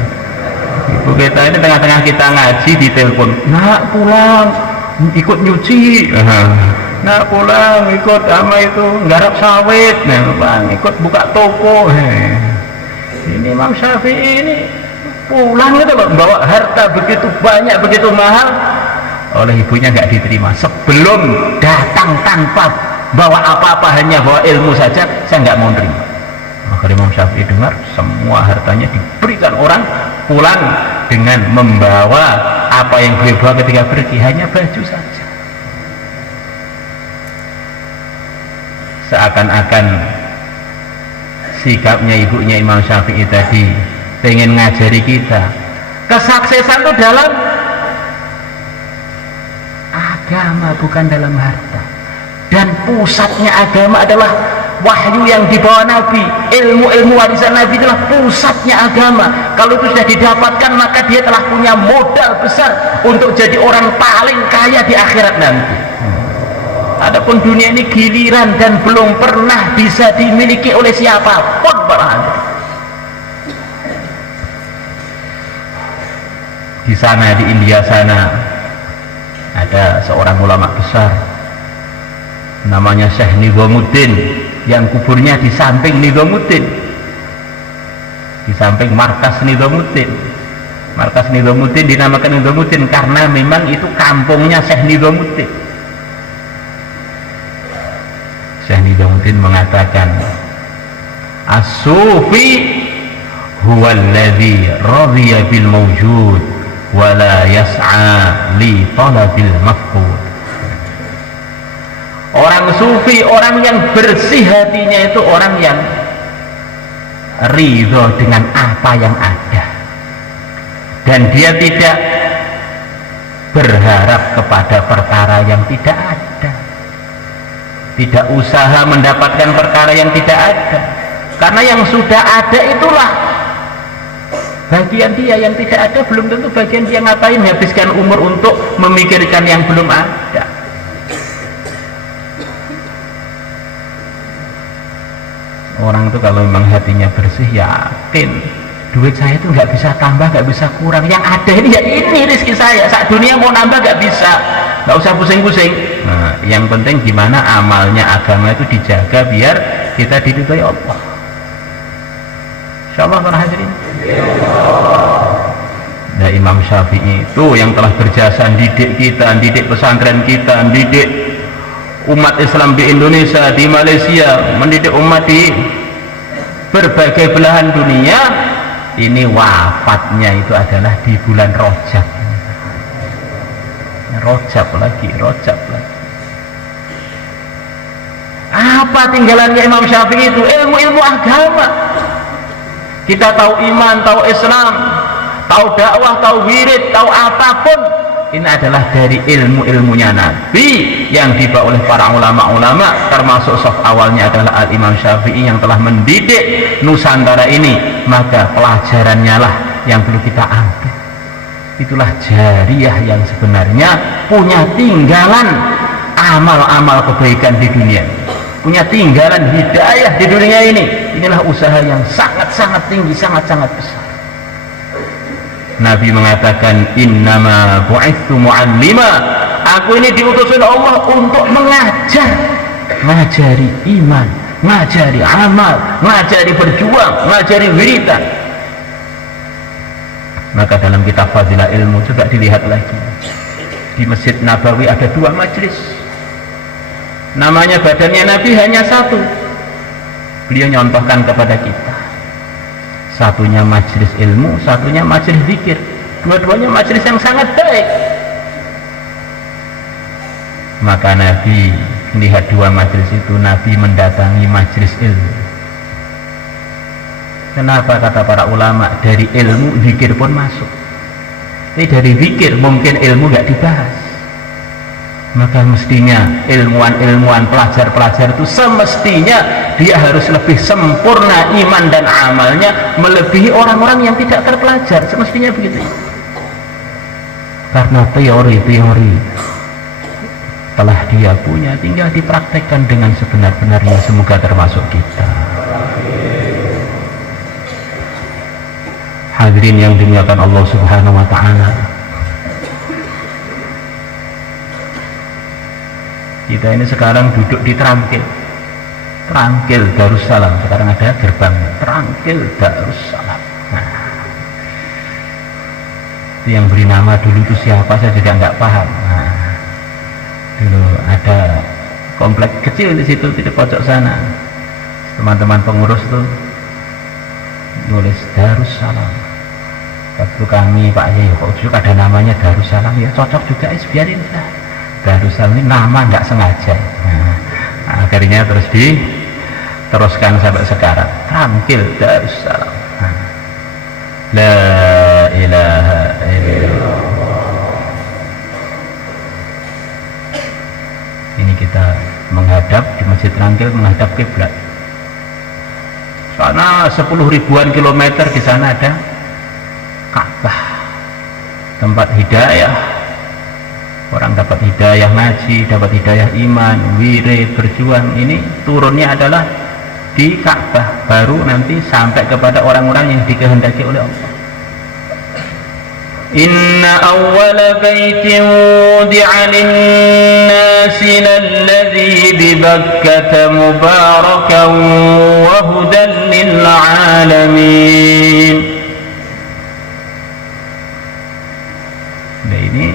Ibu kita ini tengah-tengah kita ngaji ditelepon, nak pulang ikut nyuci, nak pulang ikut sama itu nggarap sawit, nah bang ikut buka toko. Ini Imam Syafi'i ini pulang itu loh, bawa harta begitu banyak, begitu mahal, oleh ibunya nggak diterima. Sebelum datang tanpa bawa apa-apa, hanya bawa ilmu saja, saya nggak mau terima. Maka Imam Syafi'i dengar semua hartanya diberikan orang, pulang dengan membawa apa yang beliau bawa ketika pergi, hanya baju saja. Seakan-akan sikapnya ibunya Imam Syafi'i tadi pengen ngajari kita kesuksesan itu dalam agama, bukan dalam harta. Dan pusatnya agama adalah wahyu yang dibawa Nabi, ilmu-ilmu warisan Nabi itulah pusatnya agama. Kalau itu sudah didapatkan, maka dia telah punya modal besar untuk jadi orang paling kaya di akhirat nanti. Adapun dunia ini giliran dan belum pernah bisa dimiliki oleh siapapun barangkali. Di sana, di India sana, ada seorang ulama besar namanya Syekh Nizamuddin, yang kuburnya di samping Nizamuddin, di samping markas Nizamuddin. Markas Nizamuddin dinamakan Nizamuddin karena memang itu kampungnya Syekh Nizamuddin. Syekh Nizamuddin mengatakan, as-sufi huwa alladhi radhiya bil mawjud wa la yas'a li talabil mafqud. Orang sufi, orang yang bersih hatinya itu orang yang ridho dengan apa yang ada, dan dia tidak berharap kepada perkara yang tidak ada, tidak usaha mendapatkan perkara yang tidak ada, karena yang sudah ada itulah bagian dia. Yang tidak ada belum tentu bagian dia. Ngapain habiskan umur untuk memikirkan yang belum ada? Orang itu kalau memang hatinya bersih, yakin duit saya itu nggak bisa tambah, nggak bisa kurang. Yang ada ini ya ini rezeki saya. Saat dunia mau nambah nggak bisa, nggak usah pusing-pusing. Nah, yang penting gimana amalnya, agama itu dijaga biar kita diridhoi Allah. Insyaallah para hadirin. Nah, Imam Syafi'i itu yang telah berjasa didik kita, didik pesantren kita, didik umat Islam di Indonesia, di Malaysia, mendidik umat di berbagai belahan dunia. Ini wafatnya itu adalah di bulan Rajab. Rajab lagi. Apa tinggalannya Imam Syafi'i itu? Ilmu-ilmu agama. Kita tahu iman, tahu Islam, tahu dakwah, tahu wirid, tahu apapun. Ini adalah dari ilmu-ilmunya Nabi yang dibawa oleh para ulama-ulama, termasuk saf awalnya adalah Al-Imam Syafi'i yang telah mendidik Nusantara ini. Maka pelajarannya lah yang perlu kita ambil. Itulah jariyah yang sebenarnya punya tinggalan amal-amal kebaikan di dunia, punya tinggalan hidayah di dunia ini. Inilah usaha yang sangat-sangat tinggi, sangat-sangat besar. Nabi mengatakan, innama bu'itsu mu'allima, aku ini diutus oleh Allah untuk mengajar, ngajari iman, ngajari amal, ngajari berjuang, ngajari wiridan. Maka dalam kitab Fadilah Ilmu juga dilihat lagi, di Masjid Nabawi ada 2 majelis, namanya badannya Nabi hanya satu. Beliau nyontohkan kepada kita, satunya majelis ilmu, satunya majelis zikir. Dua-duanya majelis yang sangat baik. Maka Nabi melihat 2 majelis itu, Nabi mendatangi majelis ilmu. Kenapa? Kata para ulama, dari ilmu zikir pun masuk. Ini dari zikir mungkin ilmu gak dibahas. Maka mestinya ilmuwan-ilmuwan, pelajar-pelajar itu semestinya dia harus lebih sempurna iman dan amalnya, melebihi orang-orang yang tidak terpelajar. Semestinya begitu. Karena teori telah Dia punya, tinggal dipraktekkan dengan sebenar-benarnya. Semoga termasuk kita. Hadirin yang dimuliakan Allah Subhanahu wa taala. Kita ini sekarang duduk di Trangkil Darussalam. Sekarang ada gerbangnya, Trangkil Darussalam. Nah, itu yang beri nama dulu itu siapa, saya juga nggak paham. Nah, dulu ada komplek kecil di situ di pojok sana. Teman-teman pengurus tuh nulis Darussalam. Waktu kami Pak Yai kok juga ada namanya Darussalam, ya cocok juga, biarin lah. Darussalam ini nama nggak sengaja. Nah, akhirnya terus diteruskan sampai sekarang, Trangkil Darussalam. Nah, la ilaha illallah. Ini kita menghadap di Masjid Trangkil, menghadap kiblat. Sana 10 ribuan kilometer, di sana ada Ka'bah, tempat hidayah. Orang dapat hidayah ngaji, dapat hidayah iman, wirid, berjuang. Ini turunnya adalah di Ka'bah, baru nanti sampai kepada orang-orang yang dikehendaki oleh Allah. Inna awwala baitin wudi'a lin-nasi lalladzi bi Bakkah mubarakan wa hudan lil-'alamin. Nah, ini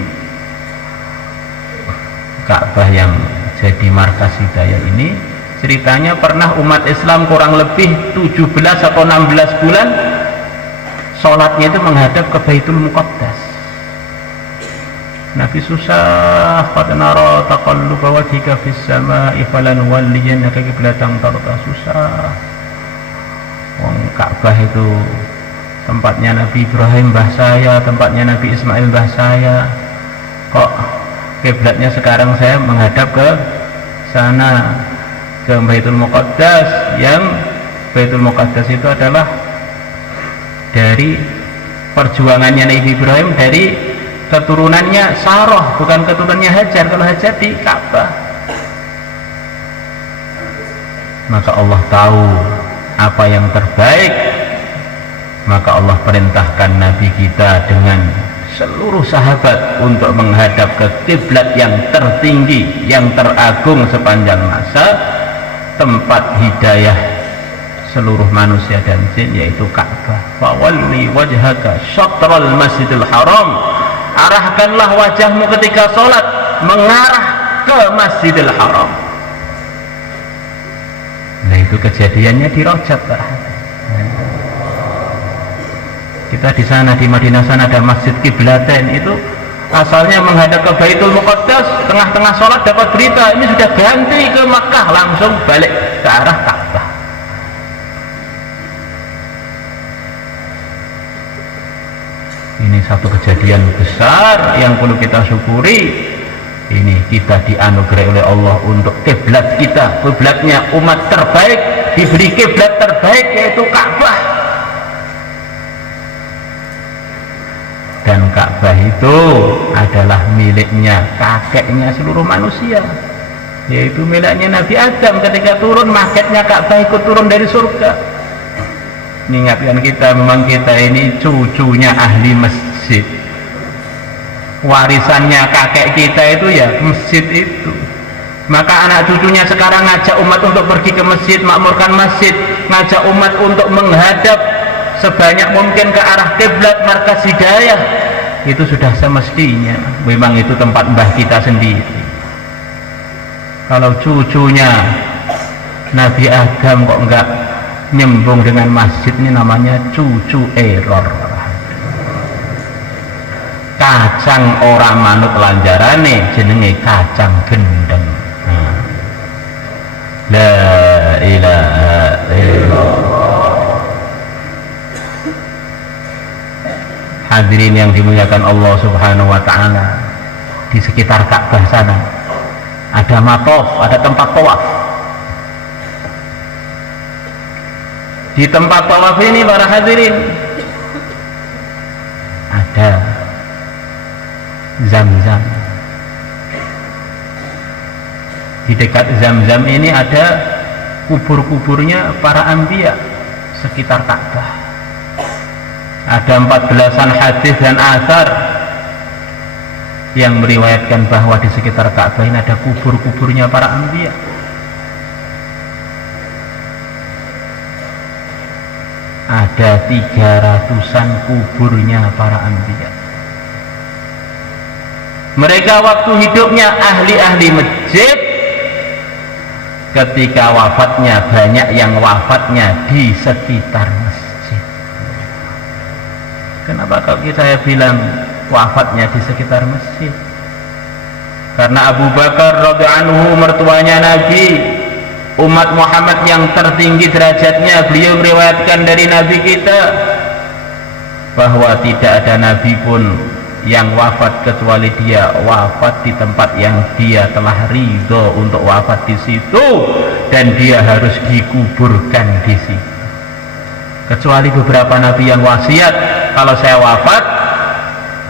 Ka'bah yang jadi markas hidayah ini, ceritanya pernah umat Islam kurang lebih 17 atau 16 bulan sholatnya itu menghadap ke Baitul Muqaddas. Nabi susah, qad nara taqalluba wajhika fis samaa'i falanuwalliyannaka qiblatan tardah. Susah. Wong Ka'bah itu tempatnya Nabi Ibrahim mbah saya, tempatnya Nabi Ismail mbah saya. Kok kiblatnya sekarang saya menghadap ke sana, ke Baitul Muqaddas, yang Baitul Muqaddas itu adalah dari perjuangannya Nabi Ibrahim, dari keturunannya Sarah, bukan keturunannya Hajar. Kalau Hajar di Ka'bah. Maka Allah tahu apa yang terbaik, maka Allah perintahkan Nabi kita dengan seluruh sahabat untuk menghadap ke kiblat yang tertinggi, yang teragung sepanjang masa, tempat hidayah seluruh manusia dan jin, yaitu Ka'bah. Fawalli wajhaka syatral masjidil haram, arahkanlah wajahmu ketika sholat mengarah ke Masjidil Haram. Nah, itu kejadiannya di Rajab. Kita di sana, di Madinah sana ada Masjid Qiblatain, itu asalnya menghadap ke Baitul Muqaddas, tengah-tengah sholat dapat berita ini sudah ganti ke Makkah, langsung balik ke arah Ka'bah. Ini satu kejadian besar yang perlu kita syukuri. Ini kita dianugerahi oleh Allah untuk kiblat kita, kiblatnya umat terbaik, diberi kiblat terbaik yaitu Ka'bah. Dan Ka'bah itu adalah miliknya kakeknya seluruh manusia, yaitu miliknya Nabi Adam. Ketika turun, maketnya Ka'bah ikut turun dari surga. Mengingatkan kita, memang kita ini cucunya ahli masjid, warisannya kakek kita itu ya masjid itu. Maka anak cucunya sekarang ngajak umat untuk pergi ke masjid, makmurkan masjid, ngajak umat untuk menghadap sebanyak mungkin ke arah kiblat markas hidayah. Itu sudah semestinya, memang itu tempat mbah kita sendiri. Kalau cucunya Nabi Adam kok enggak nyembung dengan masjid, ini namanya cucu error. Kacang orang manut lanjarane jenenge kacang gendeng. La ilaha illallah. Hadirin yang dimuliakan Allah Subhanahu wa taala, di sekitar Ka'bah sana ada matof, ada tempat tawaf. Di tempat tawaf ini para hadirin ada Zam-Zam. Di dekat Zam-Zam ini ada kubur-kuburnya para anbiya sekitar Ka'bah. Ada 14-an hadis dan athar yang meriwayatkan bahwa di sekitar Ka'bah ini ada kubur-kuburnya para anbiya. Ada 300-an kuburnya para anbiya. Mereka waktu hidupnya ahli-ahli masjid, ketika wafatnya banyak yang wafatnya di sekitar masjid. Kenapa kalau saya bilang wafatnya di sekitar masjid? Karena Abu Bakar radhiyallahu anhu, mertuanya Nabi, umat Muhammad yang tertinggi derajatnya, beliau meriwayatkan dari Nabi kita bahwa tidak ada Nabi pun yang wafat kecuali dia wafat di tempat yang dia telah ridho untuk wafat di situ, dan dia harus dikuburkan di situ. Kecuali beberapa Nabi yang wasiat, kalau saya wafat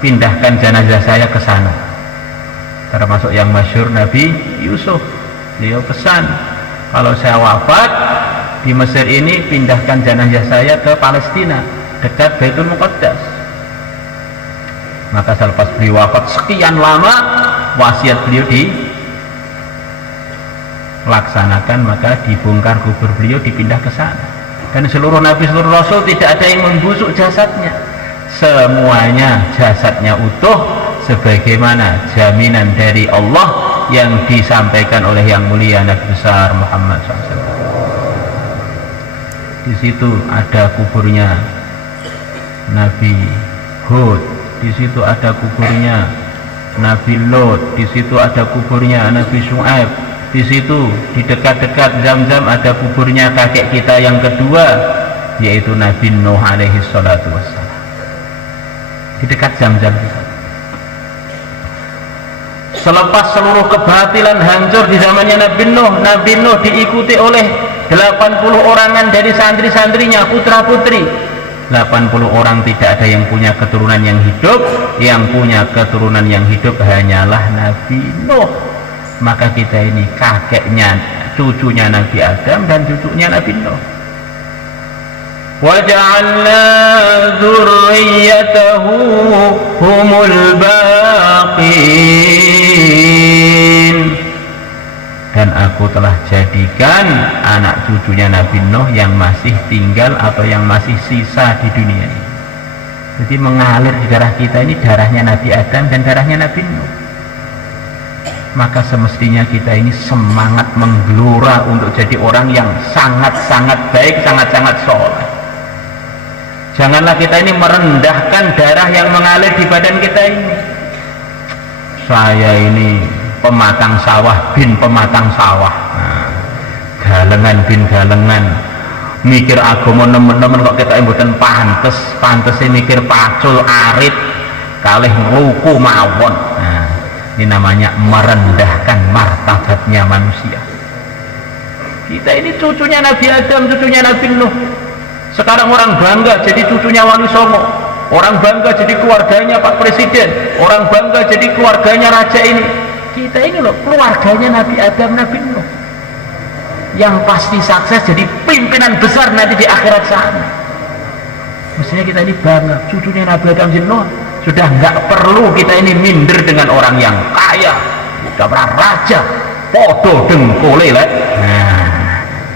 pindahkan jenazah saya ke sana. Termasuk yang masyhur Nabi Yusuf, beliau pesan, kalau saya wafat di Mesir ini pindahkan jenazah saya ke Palestina dekat Baitul Muqaddas. Maka selepas beliau wafat sekian lama, wasiat beliau dilaksanakan, maka dibongkar kubur beliau, dipindah ke sana. Dan seluruh Nabi, seluruh Rasul tidak ada yang membusuk jasadnya, semuanya jasadnya utuh, sebagaimana jaminan dari Allah yang disampaikan oleh yang mulia Nabi besar Muhammad SAW. Di situ ada kuburnya Nabi Hud, di situ ada kuburnya Nabi Lot, di situ ada kuburnya Nabi Syuaib, di situ di dekat-dekat Zam-Zam ada kuburnya kakek kita yang kedua, yaitu Nabi Nuh alaihi salatu wassalam. Di dekat Zam-Zam. Selepas seluruh kebatilan hancur di zamannya Nabi Nuh diikuti oleh 80 orangan dari santri-santrinya, putra-putri. 80 orang tidak ada yang punya keturunan yang hidup, yang punya keturunan yang hidup hanyalah Nabi Nuh. Maka kita ini kakeknya, cucunya Nabi Adam dan cucunya Nabi Nuh. Wa ja'alna dzurriyyatahu humul baqin. Dan aku telah jadikan anak cucunya Nabi Nuh yang masih tinggal atau yang masih sisa di dunia ini. Jadi mengalir di darah kita ini darahnya Nabi Adam dan darahnya Nabi Nuh. Maka semestinya kita ini semangat menggelora untuk jadi orang yang sangat-sangat baik, sangat-sangat soleh. Janganlah kita ini merendahkan darah yang mengalir di badan kita ini. Saya ini pematang sawah bin pematang sawah, galengan bin galengan, mikir agama nemen-nemen kok kita mboten pantes mikir pacul arit kalih ngluku mawon. Ini namanya merendahkan martabatnya manusia. Kita ini cucunya Nabi Adam, cucunya Nabi Nuh. Sekarang orang bangga jadi cucunya Wali Songo, orang bangga jadi keluarganya Pak Presiden, orang bangga jadi keluarganya Raja ini. Kita ini loh keluarganya Nabi Adam, Nabi Nuh, yang pasti sukses jadi pimpinan besar nanti di akhirat sana. Mestinya kita ini bangga cucunya Nabi Adam dan Nuh. Sudah nggak perlu kita ini minder dengan orang yang kaya, udah pernah raja, podo dengkole lah.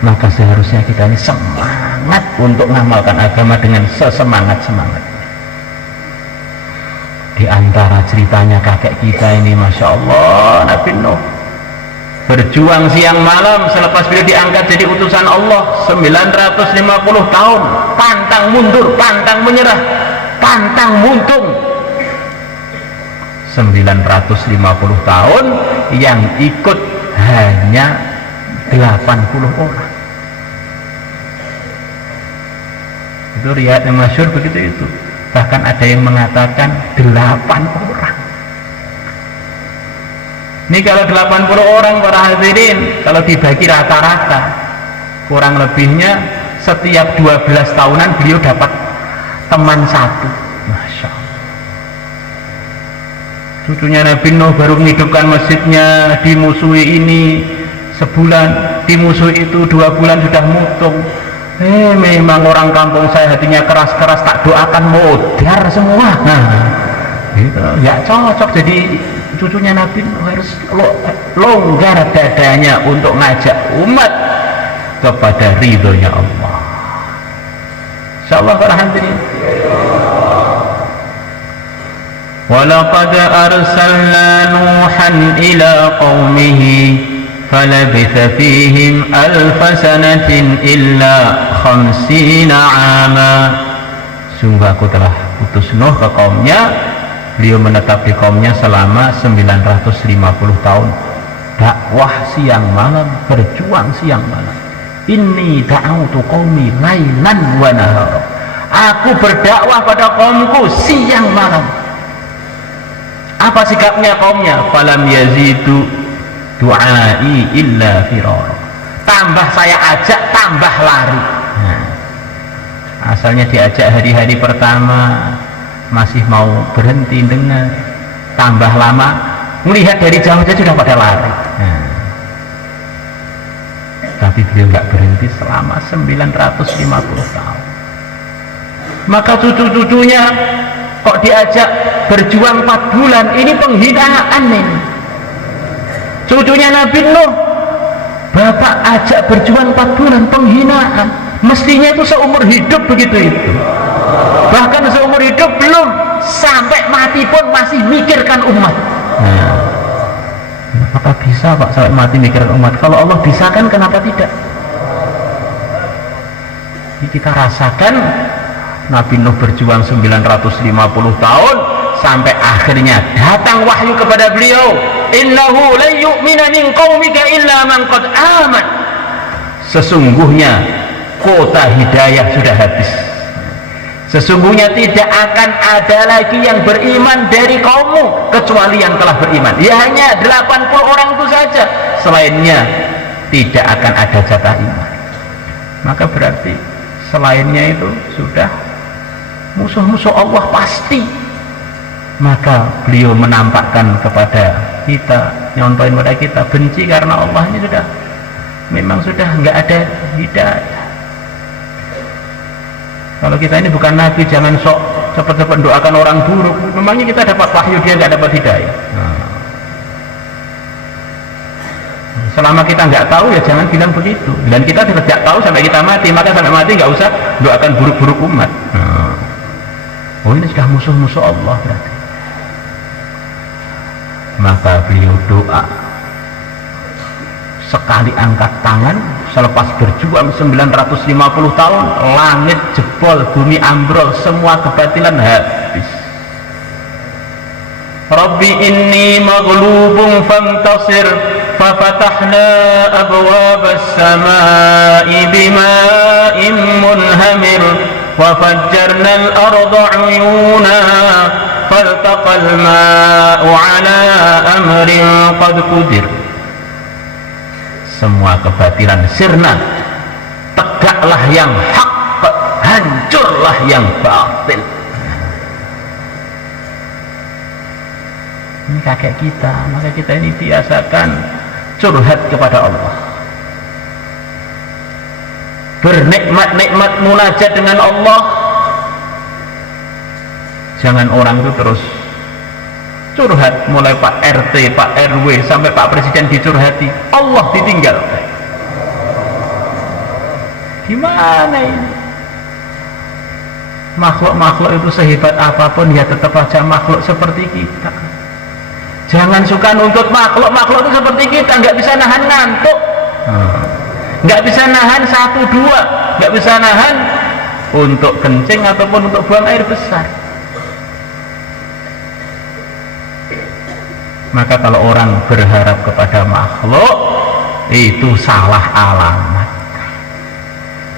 Maka seharusnya kita ini semangat untuk mengamalkan agama dengan sesemangat-semangat. Di antara ceritanya kakek kita ini, Masya Allah, Nabi Nuh berjuang siang malam selepas beliau diangkat jadi utusan Allah 950 tahun, pantang mundur, pantang menyerah, pantang muntung. 950 tahun yang ikut hanya 80 orang. Itu riwayat yang masyhur begitu itu. Bahkan ada yang mengatakan 8 orang. Ini kalau 80 orang para hadirin, kalau dibagi rata-rata, kurang lebihnya setiap 12 tahunan beliau dapat teman satu. Masya Allah. Cucunya Nabi Nuh baru menghidupkan masjidnya, dimusuhi ini, sebulan, dimusuhi itu 2 bulan sudah mutung. Memang orang kampung saya hatinya keras-keras, tak doakan modar semua. Nah, itu nggak cocok. Jadi cucunya Nabi harus longgar dadanya untuk ngajak umat kepada ridhonya Allah. Insyaallah para hadirin. Walaqad arsalna Nuhan ila qaumihi falabitha fihim alfa sanatin illa 50 ama. Sungguh aku telah utus Nuh ke kaumnya, beliau menetap di kaumnya selama 950 tahun, dakwah siang malam, berjuang siang malam. Inni da'autu qaumi lailan wa nahara, aku berdakwah pada kaumku siang malam. Apa sikapnya kaumnya? Falam yazidu du'ai illa firara, tambah saya ajak tambah lari. Nah, asalnya diajak hari-hari pertama masih mau berhenti dengar, tambah lama melihat dari jauh saja sudah pada lari. Nah, tapi beliau nggak berhenti selama 950 tahun. Maka cucu-cucunya kok diajak berjuang 4 bulan, ini penghinaan ini. Cucunya Nabi Nuh, bapak ajak berjuang 4 bulan, penghinaan. Mestinya itu seumur hidup begitu itu. Bahkan seumur hidup belum, sampai mati pun masih mikirkan umat. Nah, apa bisa Pak sampai mati mikirkan umat? Kalau Allah bisa kan, kenapa tidak? Jadi kita rasakan Nabi Nuh berjuang 950 tahun sampai akhirnya datang wahyu kepada beliau, innahu la yu'mina min qaumika illa man qad aman. Sesungguhnya kota hidayah sudah habis. Sesungguhnya tidak akan ada lagi yang beriman dari kaummu kecuali yang telah beriman. Ya hanya 80 orang itu saja, selainnya tidak akan ada jatah iman. Maka berarti selainnya itu sudah musuh-musuh Allah pasti. Maka beliau menampakkan kepada kita, nyontohin pada kita, benci karena Allah ini sudah, memang sudah nggak ada hidayah. Kalau kita ini bukan Nabi, jangan sok cepat-cepat doakan orang buruk. Memangnya kita dapat wahyu, dia nggak dapat hidayah. Selama kita nggak tahu ya jangan bilang begitu. Dan kita tidak tahu sampai kita mati, maka sampai mati nggak usah doakan buruk-buruk umat. Oh, ini sudah musuh-musuh Allah berarti. Maka beliau doa, sekali angkat tangan selepas berjuang 950 tahun, langit jebol, bumi ambrol, semua kebatilan habis. Rabbi inni maghlubun fantasir fafatahna abwabas samai bima'in munhamir وفجرنا الأرض عيونا فالتقى الماء على أمر قد قدر. Semua kebatilan sirna, tegaklah yang hak, hancurlah yang batil. Ini kakek kita, maka kita ini biasakan curhat kepada Allah, bernikmat-nikmat munajat dengan Allah. Jangan orang itu terus curhat, mulai Pak RT, Pak RW sampai Pak Presiden dicurhati, Allah ditinggal. Gimana ini? Makhluk-makhluk itu sehebat apapun ya tetap aja makhluk seperti kita. Jangan suka nuntut makhluk itu seperti kita, nggak bisa nahan ngantuk, nggak bisa nahan 1-2, nggak bisa nahan untuk kencing ataupun untuk buang air besar. Maka kalau orang berharap kepada makhluk, itu salah alamat.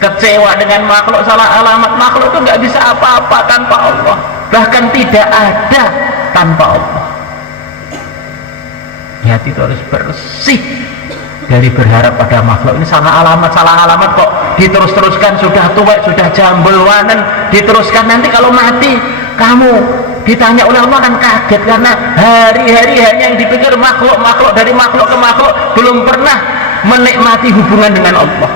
Kecewa dengan makhluk salah alamat. Makhluk itu nggak bisa apa-apa tanpa Allah, bahkan tidak ada tanpa Allah. Hati itu harus bersih dari berharap pada makhluk. Ini salah alamat kok diterus-teruskan, sudah tua, sudah jambelwanen, diteruskan. Nanti kalau mati kamu ditanya oleh Allah kan kaget, karena hari-hari hanya yang dipikir makhluk dari makhluk ke makhluk, belum pernah menikmati hubungan dengan Allah.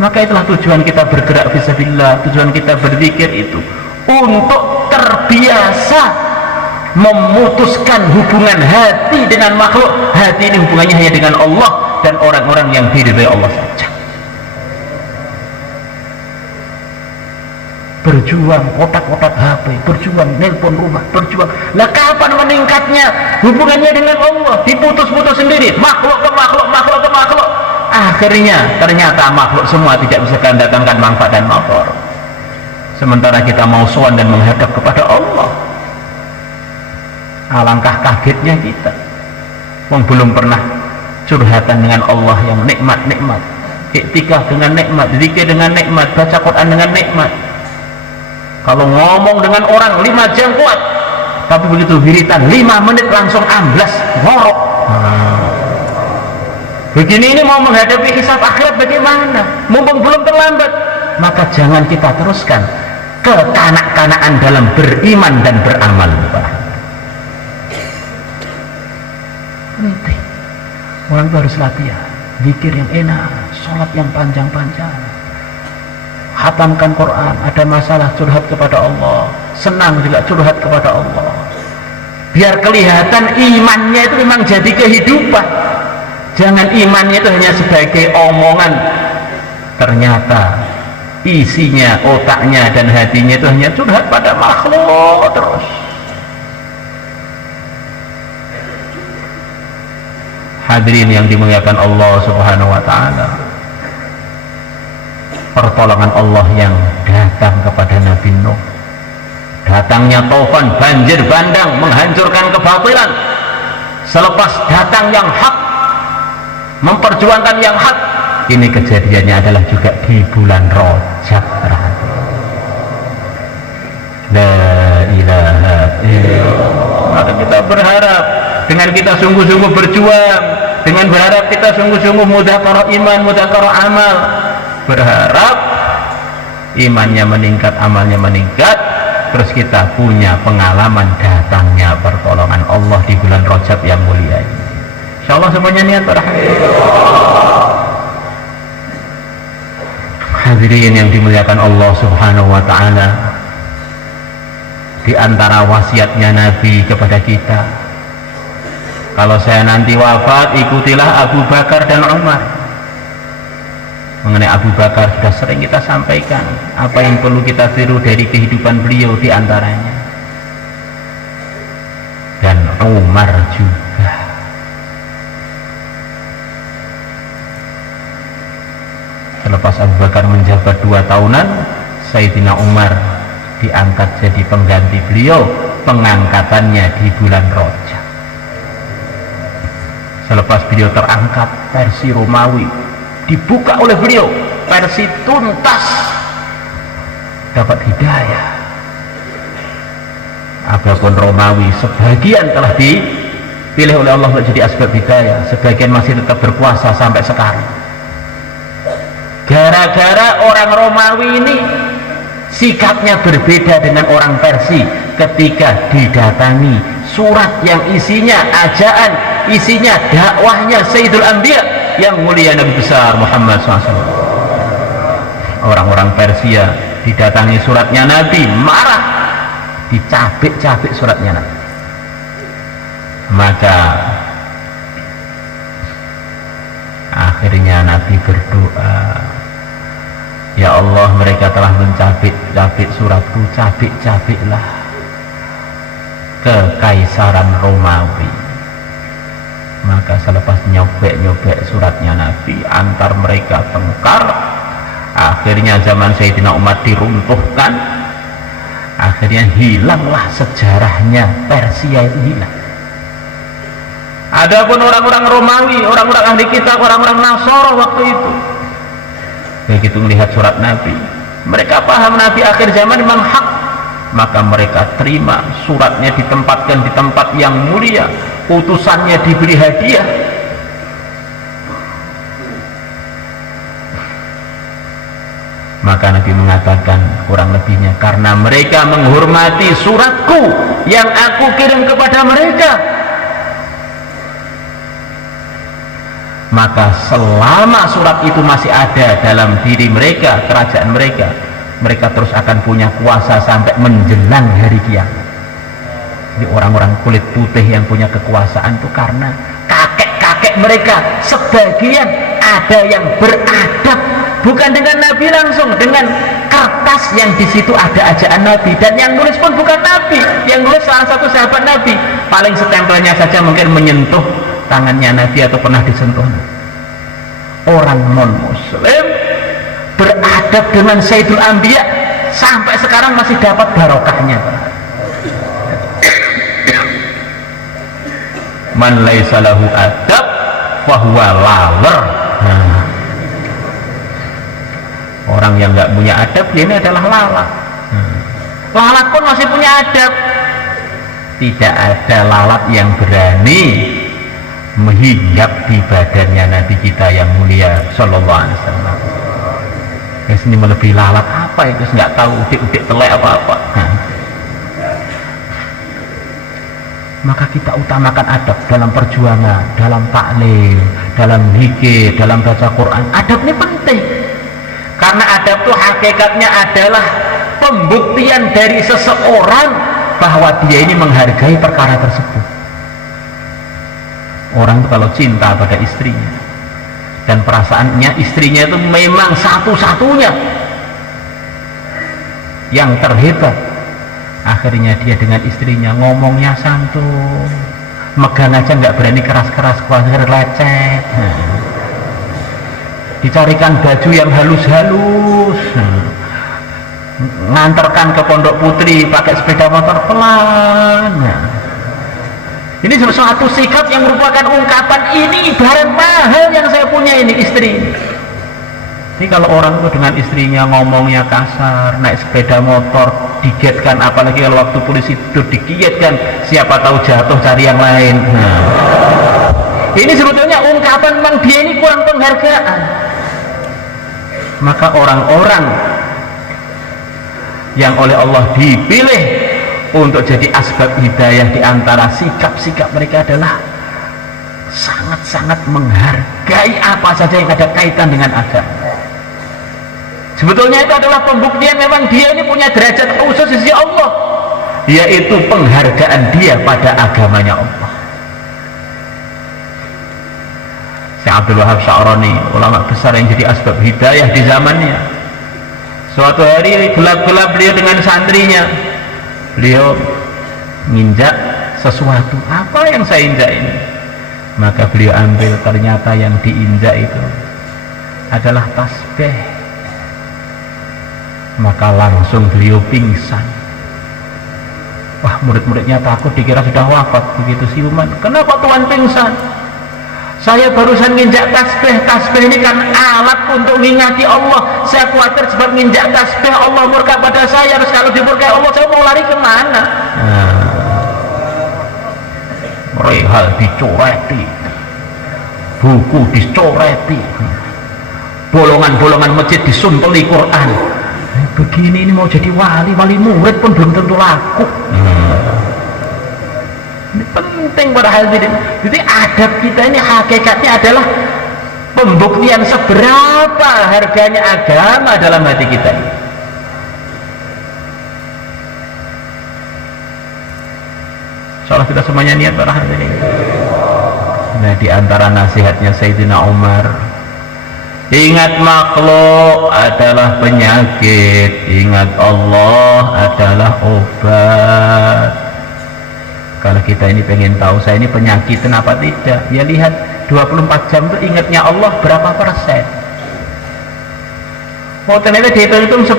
Maka itulah tujuan kita bergerak fisabilillah, tujuan kita berzikir itu untuk terbiasa memutuskan hubungan hati dengan makhluk. Hati ini hubungannya hanya dengan Allah dan orang-orang yang diridhai Allah saja. Berjuang kotak-kotak HP, berjuang nelpon rumah, berjuang. Lah kapan meningkatnya hubungannya dengan Allah? Diputus-putus sendiri, makhluk ke makhluk, makhluk ke makhluk. Akhirnya ternyata makhluk semua tidak bisa mendatangkan manfaat dan madarat. Sementara kita mau sowan dan menghadap kepada Allah. Alangkah kagetnya kita. Wong belum pernah curhatan dengan Allah yang nikmat-nikmat. Iktikaf dengan nikmat, zikir dengan nikmat, baca Quran dengan nikmat. Kalau ngomong dengan orang 5 jam kuat, tapi begitu wiritan 5 menit langsung amblas ngorok. Begini ini mau menghadapi hisab akhirat bagaimana? Mumpung belum terlambat, maka jangan kita teruskan kekanak-kanakan dalam beriman dan beramal. Penting. Orang itu harus latihan zikir yang enak, sholat yang panjang-panjang, khatamkan Quran, ada masalah curhat kepada Allah, senang juga curhat kepada Allah, biar kelihatan imannya itu memang jadi kehidupan. Jangan imannya itu hanya sebagai omongan, ternyata isinya, otaknya dan hatinya itu hanya curhat pada makhluk terus. Hadirin yang dimuliakan Allah Subhanahu wa ta'ala, pertolongan Allah yang datang kepada Nabi Nuh, datangnya taufan, banjir bandang menghancurkan kebatilan, selepas datang yang hak, memperjuangkan yang hak. Ini kejadiannya adalah juga di bulan Rajab. La ilaha illallah. Maka kita berharap dengan kita sungguh-sungguh berjuang, dengan berharap kita sungguh-sungguh mudzakarah iman, mudzakarah amal, berharap imannya meningkat, amalnya meningkat, terus kita punya pengalaman datangnya pertolongan Allah di bulan Rajab yang mulia ini. Insyaallah semuanya niat berharap. Hadirin yang dimuliakan Allah Subhanahu wa ta'ala, di antara wasiatnya Nabi kepada kita, kalau saya nanti wafat, ikutilah Abu Bakar dan Umar. Mengenai Abu Bakar sudah sering kita sampaikan apa yang perlu kita tiru dari kehidupan beliau, di antaranya, dan Umar juga. Selepas Abu Bakar menjabat 2 tahunan, Sayyidina Umar diangkat jadi pengganti beliau. Pengangkatannya di bulan Rajab. Selepas beliau terangkat, versi Romawi dibuka oleh beliau, versi tuntas, dapat hidayah. Adapun Romawi sebagian telah dipilih oleh Allah untuk jadi asbab hidayah, sebagian masih tetap berkuasa sampai sekarang. Gara-gara orang Romawi ini sikapnya berbeda dengan orang Persia ketika didatangi surat yang isinya ajaan, isinya dakwahnya Sayyidul Anbiya yang mulia Nabi besar Muhammad SAW. Orang-orang Persia didatangi suratnya Nabi, marah, dicabik-cabik suratnya Nabi. Maka akhirnya Nabi berdoa, ya Allah, mereka telah mencabik-cabik suratku, cabik-cabiklah kekaisaran Romawi. Maka selepas nyobek-nyobek suratnya Nabi, antar mereka tengkar. Akhirnya zaman Sayyidina Umar diruntuhkan. Akhirnya hilanglah sejarahnya Persia itu, hilang. Adapun orang-orang Romawi, orang-orang ahli kitab, orang-orang Nasara waktu itu, begitu melihat surat Nabi, mereka paham Nabi akhir zaman memang hak, maka mereka terima suratnya, ditempatkan di tempat yang mulia, utusannya diberi hadiah. Maka Nabi mengatakan kurang lebihnya, karena mereka menghormati suratku yang aku kirim kepada mereka, Maka selama surat itu masih ada dalam diri mereka, kerajaan mereka, mereka terus akan punya kuasa sampai menjelang hari kiamat. Jadi orang-orang kulit putih yang punya kekuasaan itu karena kakek-kakek mereka sebagian ada yang beradab, bukan dengan Nabi langsung, dengan kertas yang di situ ada ajaan Nabi, dan yang nulis pun bukan Nabi, yang nulis salah satu sahabat Nabi, paling setempelnya saja mungkin menyentuh tangannya Nabi atau pernah disentuh. Orang non muslim beradab dengan Sayyidul Anbiya sampai sekarang masih dapat barokahnya. Man laisa lahu adab fahuwa lawer. Orang yang nggak punya adab, dia ini adalah lalat. Lalat pun masih punya adab. Tidak ada lalat yang berani menghinggap di badannya Nabi kita yang mulia Sallallahu Alaihi Wasallam. Ini melebihi lalat apa itu? Nggak tahu udik-udik telek apa-apa. Maka kita utamakan adab dalam perjuangan, dalam taklim, dalam zikir, dalam baca Quran. Adab ini penting, karena adab itu hakikatnya adalah pembuktian dari seseorang bahwa dia ini menghargai perkara tersebut. Orang itu kalau cinta pada istrinya dan perasaannya istrinya itu memang satu-satunya yang terhebat, akhirnya dia dengan istrinya ngomongnya santun, megang aja nggak berani keras-keras, khawatir lecet. Dicarikan baju yang halus-halus, nganterkan ke Pondok Putri pakai sepeda motor pelan. Ini suatu sikap yang merupakan ungkapan, ini barang mahal yang saya punya, ini istri. Ini kalau orang itu dengan istrinya ngomongnya kasar, naik sepeda motor, digiatkan, apalagi kalau waktu polisi itu digiatkan, siapa tahu jatuh cari yang lain. Ini sebetulnya ungkapan memang dia ini kurang penghargaan. Maka orang-orang yang oleh Allah dipilih untuk jadi asbab hidayah, di antara sikap-sikap mereka adalah sangat-sangat menghargai apa saja yang ada kaitan dengan agama. Sebetulnya itu adalah pembuktian memang dia ini punya derajat khusus di sisi Allah, yaitu penghargaan dia pada agamanya Allah. Syekh Abdul Wahab Sya'rani, ulama besar yang jadi asbab hidayah di zamannya, suatu hari gelap-gelap beliau dengan santrinya, beliau nginjak sesuatu. Apa yang saya injak ini? Maka beliau ambil, ternyata yang diinjak itu adalah tasbih. Maka langsung beliau pingsan. Wah, murid-muridnya takut, dikira sudah wafat. Begitu siuman, kenapa Tuhan pingsan? Saya barusan nginjak tasbih. Tasbih ini kan alat untuk mengingati Allah. Saya khawatir sebab nginjak tasbih Allah murka pada saya. Terus kalau dimurkai Allah, saya mau lari kemana? Rehal dicoreti, buku dicoreti, bolongan-bolongan masjid disumpeli Quran. Begini ini mau jadi wali murid pun belum tentu laku. Ini penting pada hal ini. Jadi adab kita ini hakikatnya adalah pembuktian seberapa harganya agama dalam hati kita ini. Soalnya kita semuanya niat pada hal ini. Nah, di antara nasihatnya Sayyidina Umar, ingat makhluk adalah penyakit, ingat Allah adalah obat. Kalau kita ini pengen tahu saya ini penyakit kenapa tidak, ya lihat 24 jam itu ingatnya Allah berapa persen. Oh, ternyata dihitung 10%,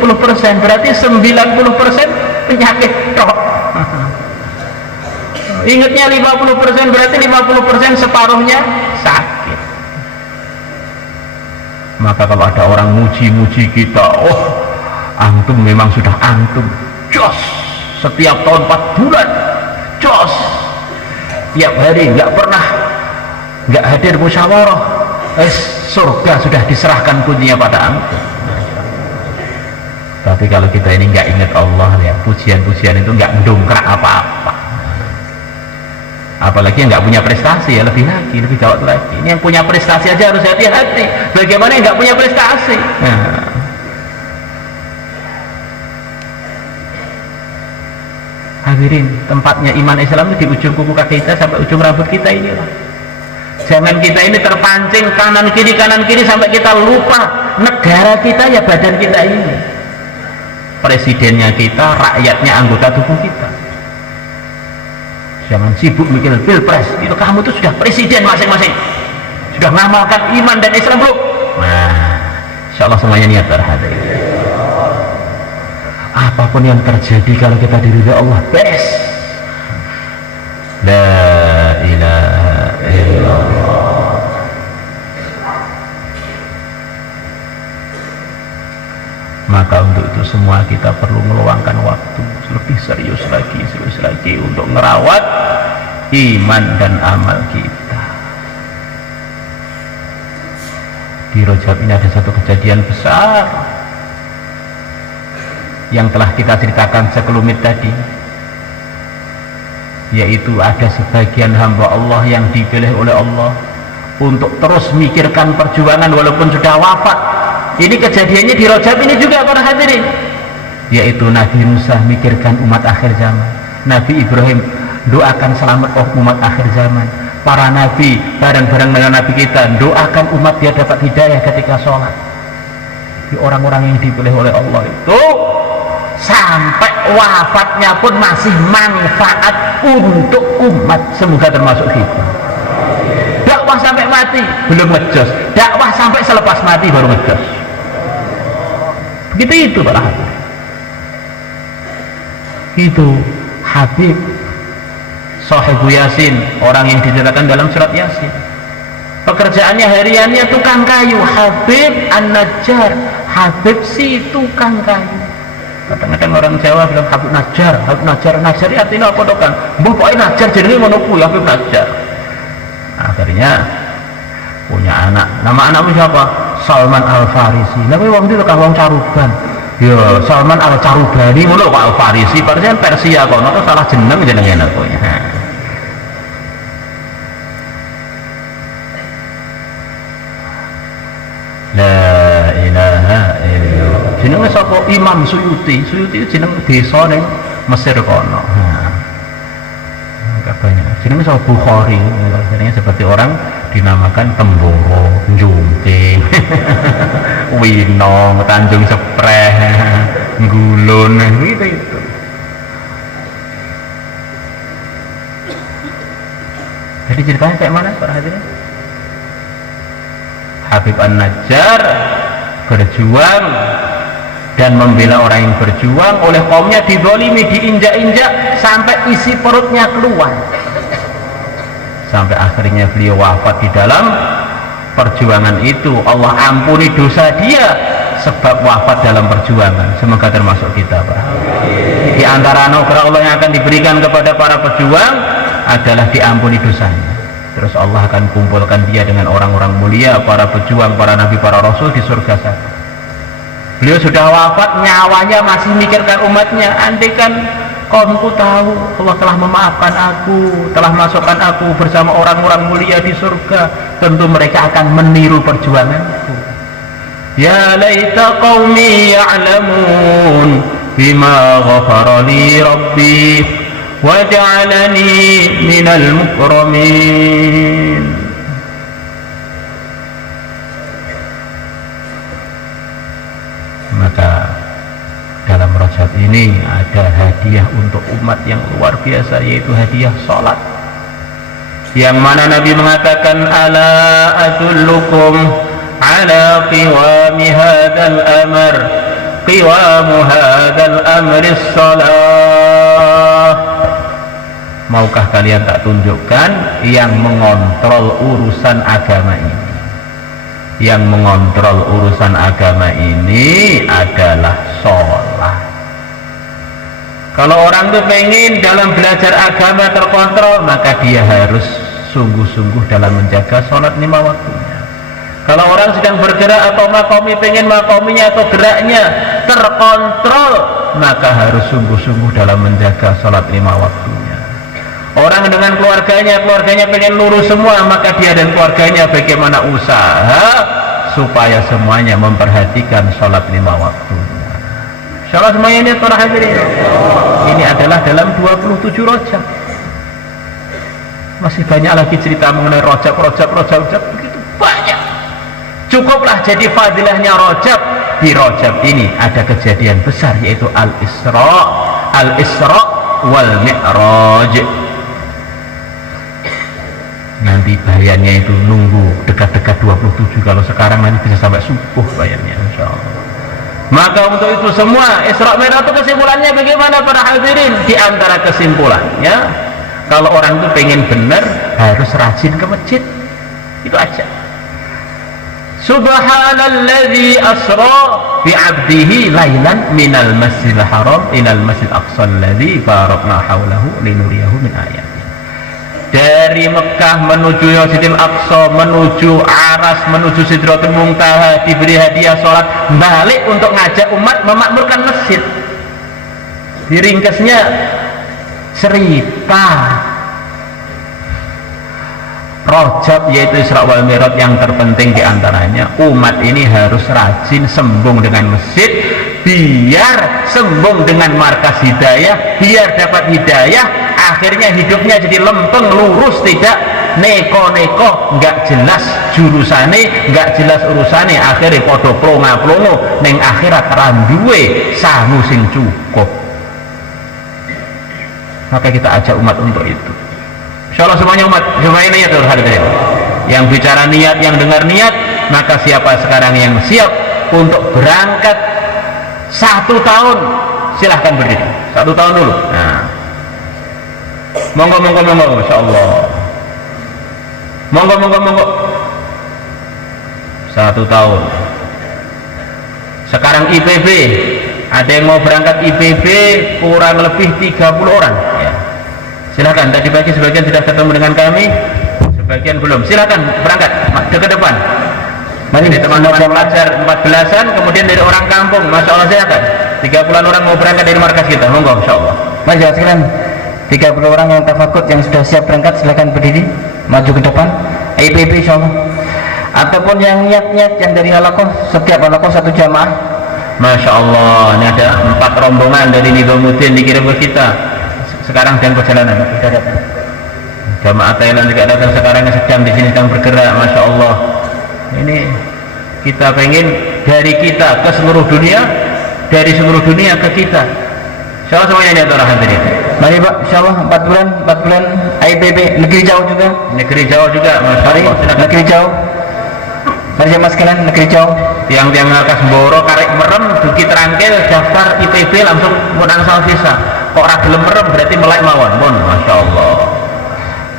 berarti 90% penyakit tok. Ingatnya 50%, berarti 50% separuhnya sakit. Maka kalau ada orang muji-muji kita, oh antum memang sudah antum jos, setiap tahun 4 bulan jos, tiap hari nggak hadir musyawarah, surga sudah diserahkan kuncinya pada antum. Tapi kalau kita ini nggak ingat Allah, ya pujian-pujian itu nggak mendongkrak apa-apa. apalagi yang nggak punya prestasi ya lebih gawat lagi. Ini yang punya prestasi aja harus hati-hati, bagaimana yang nggak punya prestasi? Nah. Hadirin, tempatnya iman Islam itu di ujung kuku kaki kita sampai ujung rambut kita inilah. Jangan kita ini terpancing kanan kiri sampai kita lupa negara kita ya badan kita ini, presidennya kita, rakyatnya anggota tubuh kita. Jangan sibuk mikir pilpres, itu kamu tuh sudah presiden masing-masing, sudah mengamalkan iman dan Islam belum? Nah, insya Allah semuanya niat terhadap apapun yang terjadi kalau kita diridhoi Allah beres. La ilaha illallah. Maka untuk itu semua kita perlu meluangkan waktu lebih serius lagi untuk merawat iman dan amal kita. Di Rajab ini ada satu kejadian besar yang telah kita ceritakan sekelumit tadi, yaitu ada sebagian hamba Allah yang dipilih oleh Allah untuk terus mikirkan perjuangan walaupun sudah wafat. Ini kejadiannya di Rajab ini juga para hadirin, yaitu Nabi Musa mikirkan umat akhir zaman, Nabi Ibrahim doakan selamat umat akhir zaman, para nabi bareng-bareng dengan nabi kita doakan umat dia dapat hidayah ketika sholat. Di orang-orang yang dipilih oleh Allah itu sampai wafatnya pun masih manfaat untuk umat. Semoga termasuk kita. Dakwah sampai mati belum ngejos, dakwah sampai selepas mati baru ngejos. Begitu itu para hadirin. Itu Habib Sahibu Yasin, orang yang diceritakan dalam surat Yasin. Pekerjaannya hariannya tukang kayu. Habib An-Najjar, Habib si tukang kayu. Kadang-kadang orang Jawa bilang Habib Najjar, Najjar ini artinya apa tuh kan? Mbah pokoke Najjar jenenge ngono kuwi Habib Najjar. Akhirnya punya anak. Nama anakmu siapa? Salman Al-Farisi. Lah kowe wong iki tukang wong caruban. Ya Salman Al-Carubani ngono kok Al-Farisi, padahal Persia kono kok salah jenenge kowe. La ilaha illallah. Jenenge sapa? Imam Suyuti. Suyuti jeneng desa ning Mesir kono. Enggak banyak. Jenenge sapa? Bukhari. Jenenge seperti orang dinamakan Temboro, Junting, Wino, Tanjung Sepreh, Gulun, gitu itu. Jadi ceritanya kayak mana para hadirin? Habib An-Najjar berjuang dan membela orang yang berjuang, oleh kaumnya dizalimi, diinjak-injak sampai isi perutnya keluar, sampai akhirnya beliau wafat di dalam perjuangan itu. Allah ampuni dosa dia sebab wafat dalam perjuangan. Semoga termasuk kita Pak. Di antara anugerah Allah yang akan diberikan kepada para pejuang adalah diampuni dosanya. Terus Allah akan kumpulkan dia dengan orang-orang mulia, para pejuang, para nabi, para rasul di surga sana. Beliau sudah wafat, nyawanya masih mikirkan umatnya. Andaikan kaumku tahu Allah telah memaafkan aku, telah masukkan aku bersama orang-orang mulia di surga, tentu mereka akan meniru perjuanganku. Ya laita qaumi ya'lamun bima ghafara li rabbi wa ja'alani minal mukramin. Maka dalam Rajab ini ada hadiah untuk umat yang luar biasa, yaitu hadiah sholat, yang mana Nabi mengatakan ala adullukum ala qiwami hadzal amr, qiwamu hadzal amri shalah. Maukah kalian tak tunjukkan yang mengontrol urusan agama ini? Yang mengontrol urusan agama ini adalah sholat. Kalau orang itu pengen dalam belajar agama terkontrol, maka dia harus sungguh-sungguh dalam menjaga sholat 5 waktunya. Kalau orang sedang bergerak atau makomi, pengen makominya atau geraknya terkontrol, maka harus sungguh-sungguh dalam menjaga sholat 5 waktunya. Orang dengan keluarganya pengen lurus semua, maka dia dan keluarganya bagaimana usaha supaya semuanya memperhatikan sholat 5 waktu. Sholat semuanya ini para hadirin, ini adalah dalam 27 Rajab. Masih banyak lagi cerita mengenai Rajab begitu banyak. Cukuplah jadi fadilahnya Rajab. Di Rajab ini ada kejadian besar, yaitu Al-Isra wal Mi'raj. Nanti bayannya itu nunggu dekat-dekat 27, kalau sekarang nanti bisa sampai subuh bayannya, insyaallah. Maka untuk itu semua Isra Mi'raj itu kesimpulannya bagaimana para hadirin? Di antara kesimpulannya, kalau orang itu pengen benar harus rajin ke masjid, itu aja. Subhanalladzi asra bi'abdihi lailan minal masjidil haram ilal masjidil aqsa alladzi barakna haulahu linuriyahu min ayat. Dari Mekah menuju Masjidil Aqsa, menuju Aras, menuju Sidratul Muntaha, diberi hadiah sholat, balik untuk ngajak umat memakmurkan masjid. Diringkesnya cerita Rajab, yaitu Isra wal Mi'raj, yang terpenting diantaranya umat ini harus rajin sembung dengan masjid, biar sembung dengan markas hidayah, biar dapat hidayah. Akhirnya hidupnya jadi lempeng, lurus, tidak neko-neko, nggak jelas jurusane, nggak jelas urusane. Akhirnya podo plonga-plongo neng akhirat randuwe sangu sing cukup. Maka kita ajak umat untuk itu. Insyaallah semuanya umat, semuanya niat hadirin. Yang bicara niat, yang dengar niat, maka siapa sekarang yang siap untuk berangkat 1 tahun, silahkan berdiri 1 tahun dulu. Nah, monggo insyaallah. Monggo 1 tahun. Sekarang IPB, ada yang mau berangkat IPB kurang lebih 30 orang ya. Silakan, tadi pagi sebagian sudah ketemu dengan kami, sebagian belum. Silakan berangkat ke depan. Mari teman-teman pelajar 14-an, kemudian dari orang kampung, masya Allah, silakan. 30-an orang mau berangkat dari markas kita, monggo insyaallah. Mari silakan. 30 orang yang tafakut yang sudah siap berangkat silakan berdiri maju ke depan. IPB insyaallah. Ataupun yang niat-niat yang dari halakoh, setiap halakoh 1 jamaah. Masya Allah, ini ada 4 rombongan dari Nizamuddin dikirim ke kita. Sekarang sedang perjalanan. Jamaah Thailand juga datang sekarang, sedang di sini sedang bergerak. Masya Allah. Ini kita pengen dari kita ke seluruh dunia, dari seluruh dunia ke kita. Insyaallah semuanya ini adalah hadirin. Mari Pak, insyaallah 4 bulan IPB, negeri jauh juga. Negeri jauh juga, Masya Allah. Mari, negeri jauh. Mari jamaah sekalian, negeri jauh. Tiang-tiang atas Boro, Karek Merem, Bukit Rangkil, daftar IPB langsung menang sama visa. Kok ragilem merem berarti melek mawon, pun Masya Allah.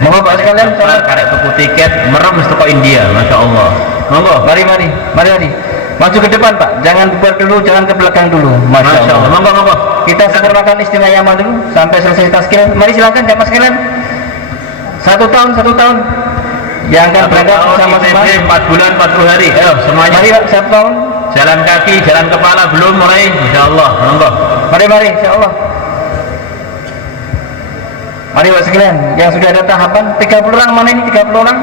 Monggo Pak sekalian, karek tuku tiket merem mesti ke India, Masya Allah. Monggo, mari. Maju ke depan Pak, jangan bubar dulu, jangan ke belakang dulu. Masya Allah. Monggo. Kita sempurnakan istimewa Yaman dulu sampai selesai taskil. Mari silakan jamaah sekalian. 1 tahun. Yang akan berangkat sama-sama 4 bulan 40 hari. Ayo semuanya. Mari Pak, 1 tahun. Jalan kaki, jalan kepala belum mulai, insyaallah. Monggo. Mari insyaallah. Mari Pak sekalian, yang sudah ada tahapan 30 orang, mana ini 30 orang?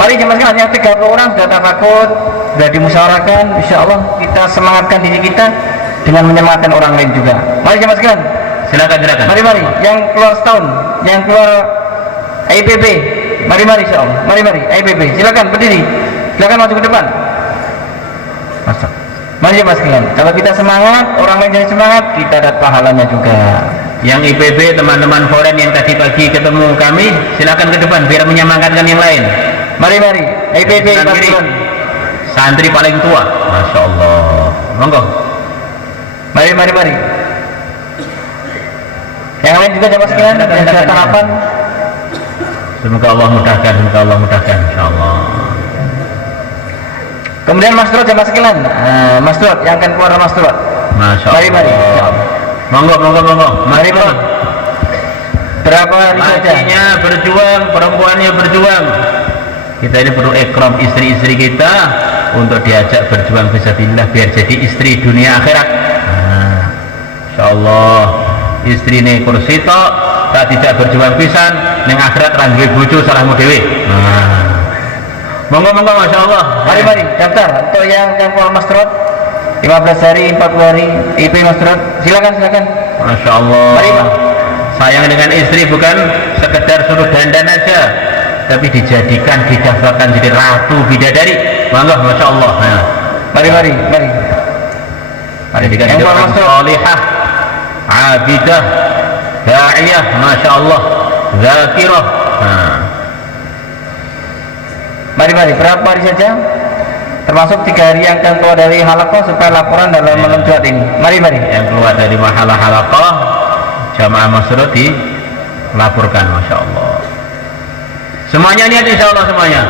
Mari jemaah sekalian, yang 30 orang sudah tafakut, sudah dimusyawarahkan, insyaallah kita semangatkan diri kita dengan menyemangatkan orang lain juga. Mari jemaah sekalian, silakan. Mari, yang keluar setahun, yang keluar IPB, mari insyaallah. Mari IPB, silakan berdiri, silakan maju ke depan. Masuk. Mari jemaah sekalian, kalau kita semangat, orang lain jadi semangat, kita dapat pahalanya juga. Yang IPB, teman-teman foreign yang tadi pagi ketemu kami, silakan ke depan biar menyemangatkan yang lain. Mari IPB santri paling tua, Masya Allah. Monggo. Mari. Yang lain juga jamaah sekalian, yang sudah tahapan. Semoga Allah mudahkan, insyaallah. Kemudian Mas Trot jamaah sekalian, Mas Trot yang akan keluar Mas Trot. Masya Allah. Mari. Monggo. Mari. Berapa hari saja? Lakinya berjuang, perempuannya berjuang. Kita ini perlu ikram istri-istri kita untuk diajak berjuang fisabilillah biar jadi istri dunia akhirat. Insyaallah istrine kursi tok, tak tidak berjuang pisan, ning akhirat ra duwe bojo salahmu dhewe. Monggo Masya Allah. Mari daftar untuk yang keluar Masrot 15 hari 40 hari IP Masrot, silakan. Masya Allah. Mari Pak. Sayang dengan istri bukan sekedar suruh dandan aja, tapi dijadikan, didaftarkan jadi ratu bidadari. Monggo Masya Allah. Nah. Mari. Jadikan Yang dia keluar orang Masrot. salihah, abidah, da'iyah, Masya Allah, zakirah. Nah. Mari berapa hari saja, termasuk 3 hari yang akan keluar dari halakoh supaya laporan dalam malam Jumat ini. Mari Yang keluar dari mahalah halaqah jamaah Masrut dilaporkan. Masya Allah. Semuanya niat insya Allah semuanya.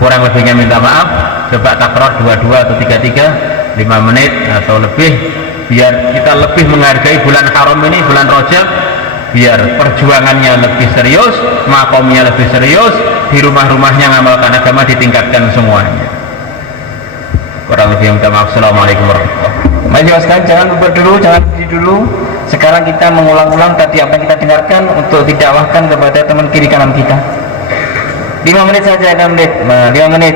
Kurang lebihnya minta maaf. Coba takror 22 atau 33 5 menit atau lebih, biar kita lebih menghargai bulan haram ini, bulan Rajab, biar perjuangannya lebih serius, makomnya lebih serius, di rumah-rumahnya ngamalkan agama ditingkatkan semuanya. Kurang lebih minta maaf. Assalamualaikum warahmatullahi wabarakatuh. Mari jelaskan, jangan berdiri dulu, jangan berdiri dulu. Sekarang kita mengulang-ulang tadi apa yang kita dengarkan untuk didakwahkan kepada teman kiri kanan kita. 5 menit saja, 5 menit. Nah, 5 menit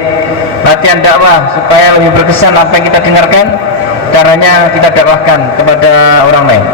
latihan dakwah supaya lebih berkesan apa yang kita dengarkan, caranya kita dakwahkan kepada orang lain.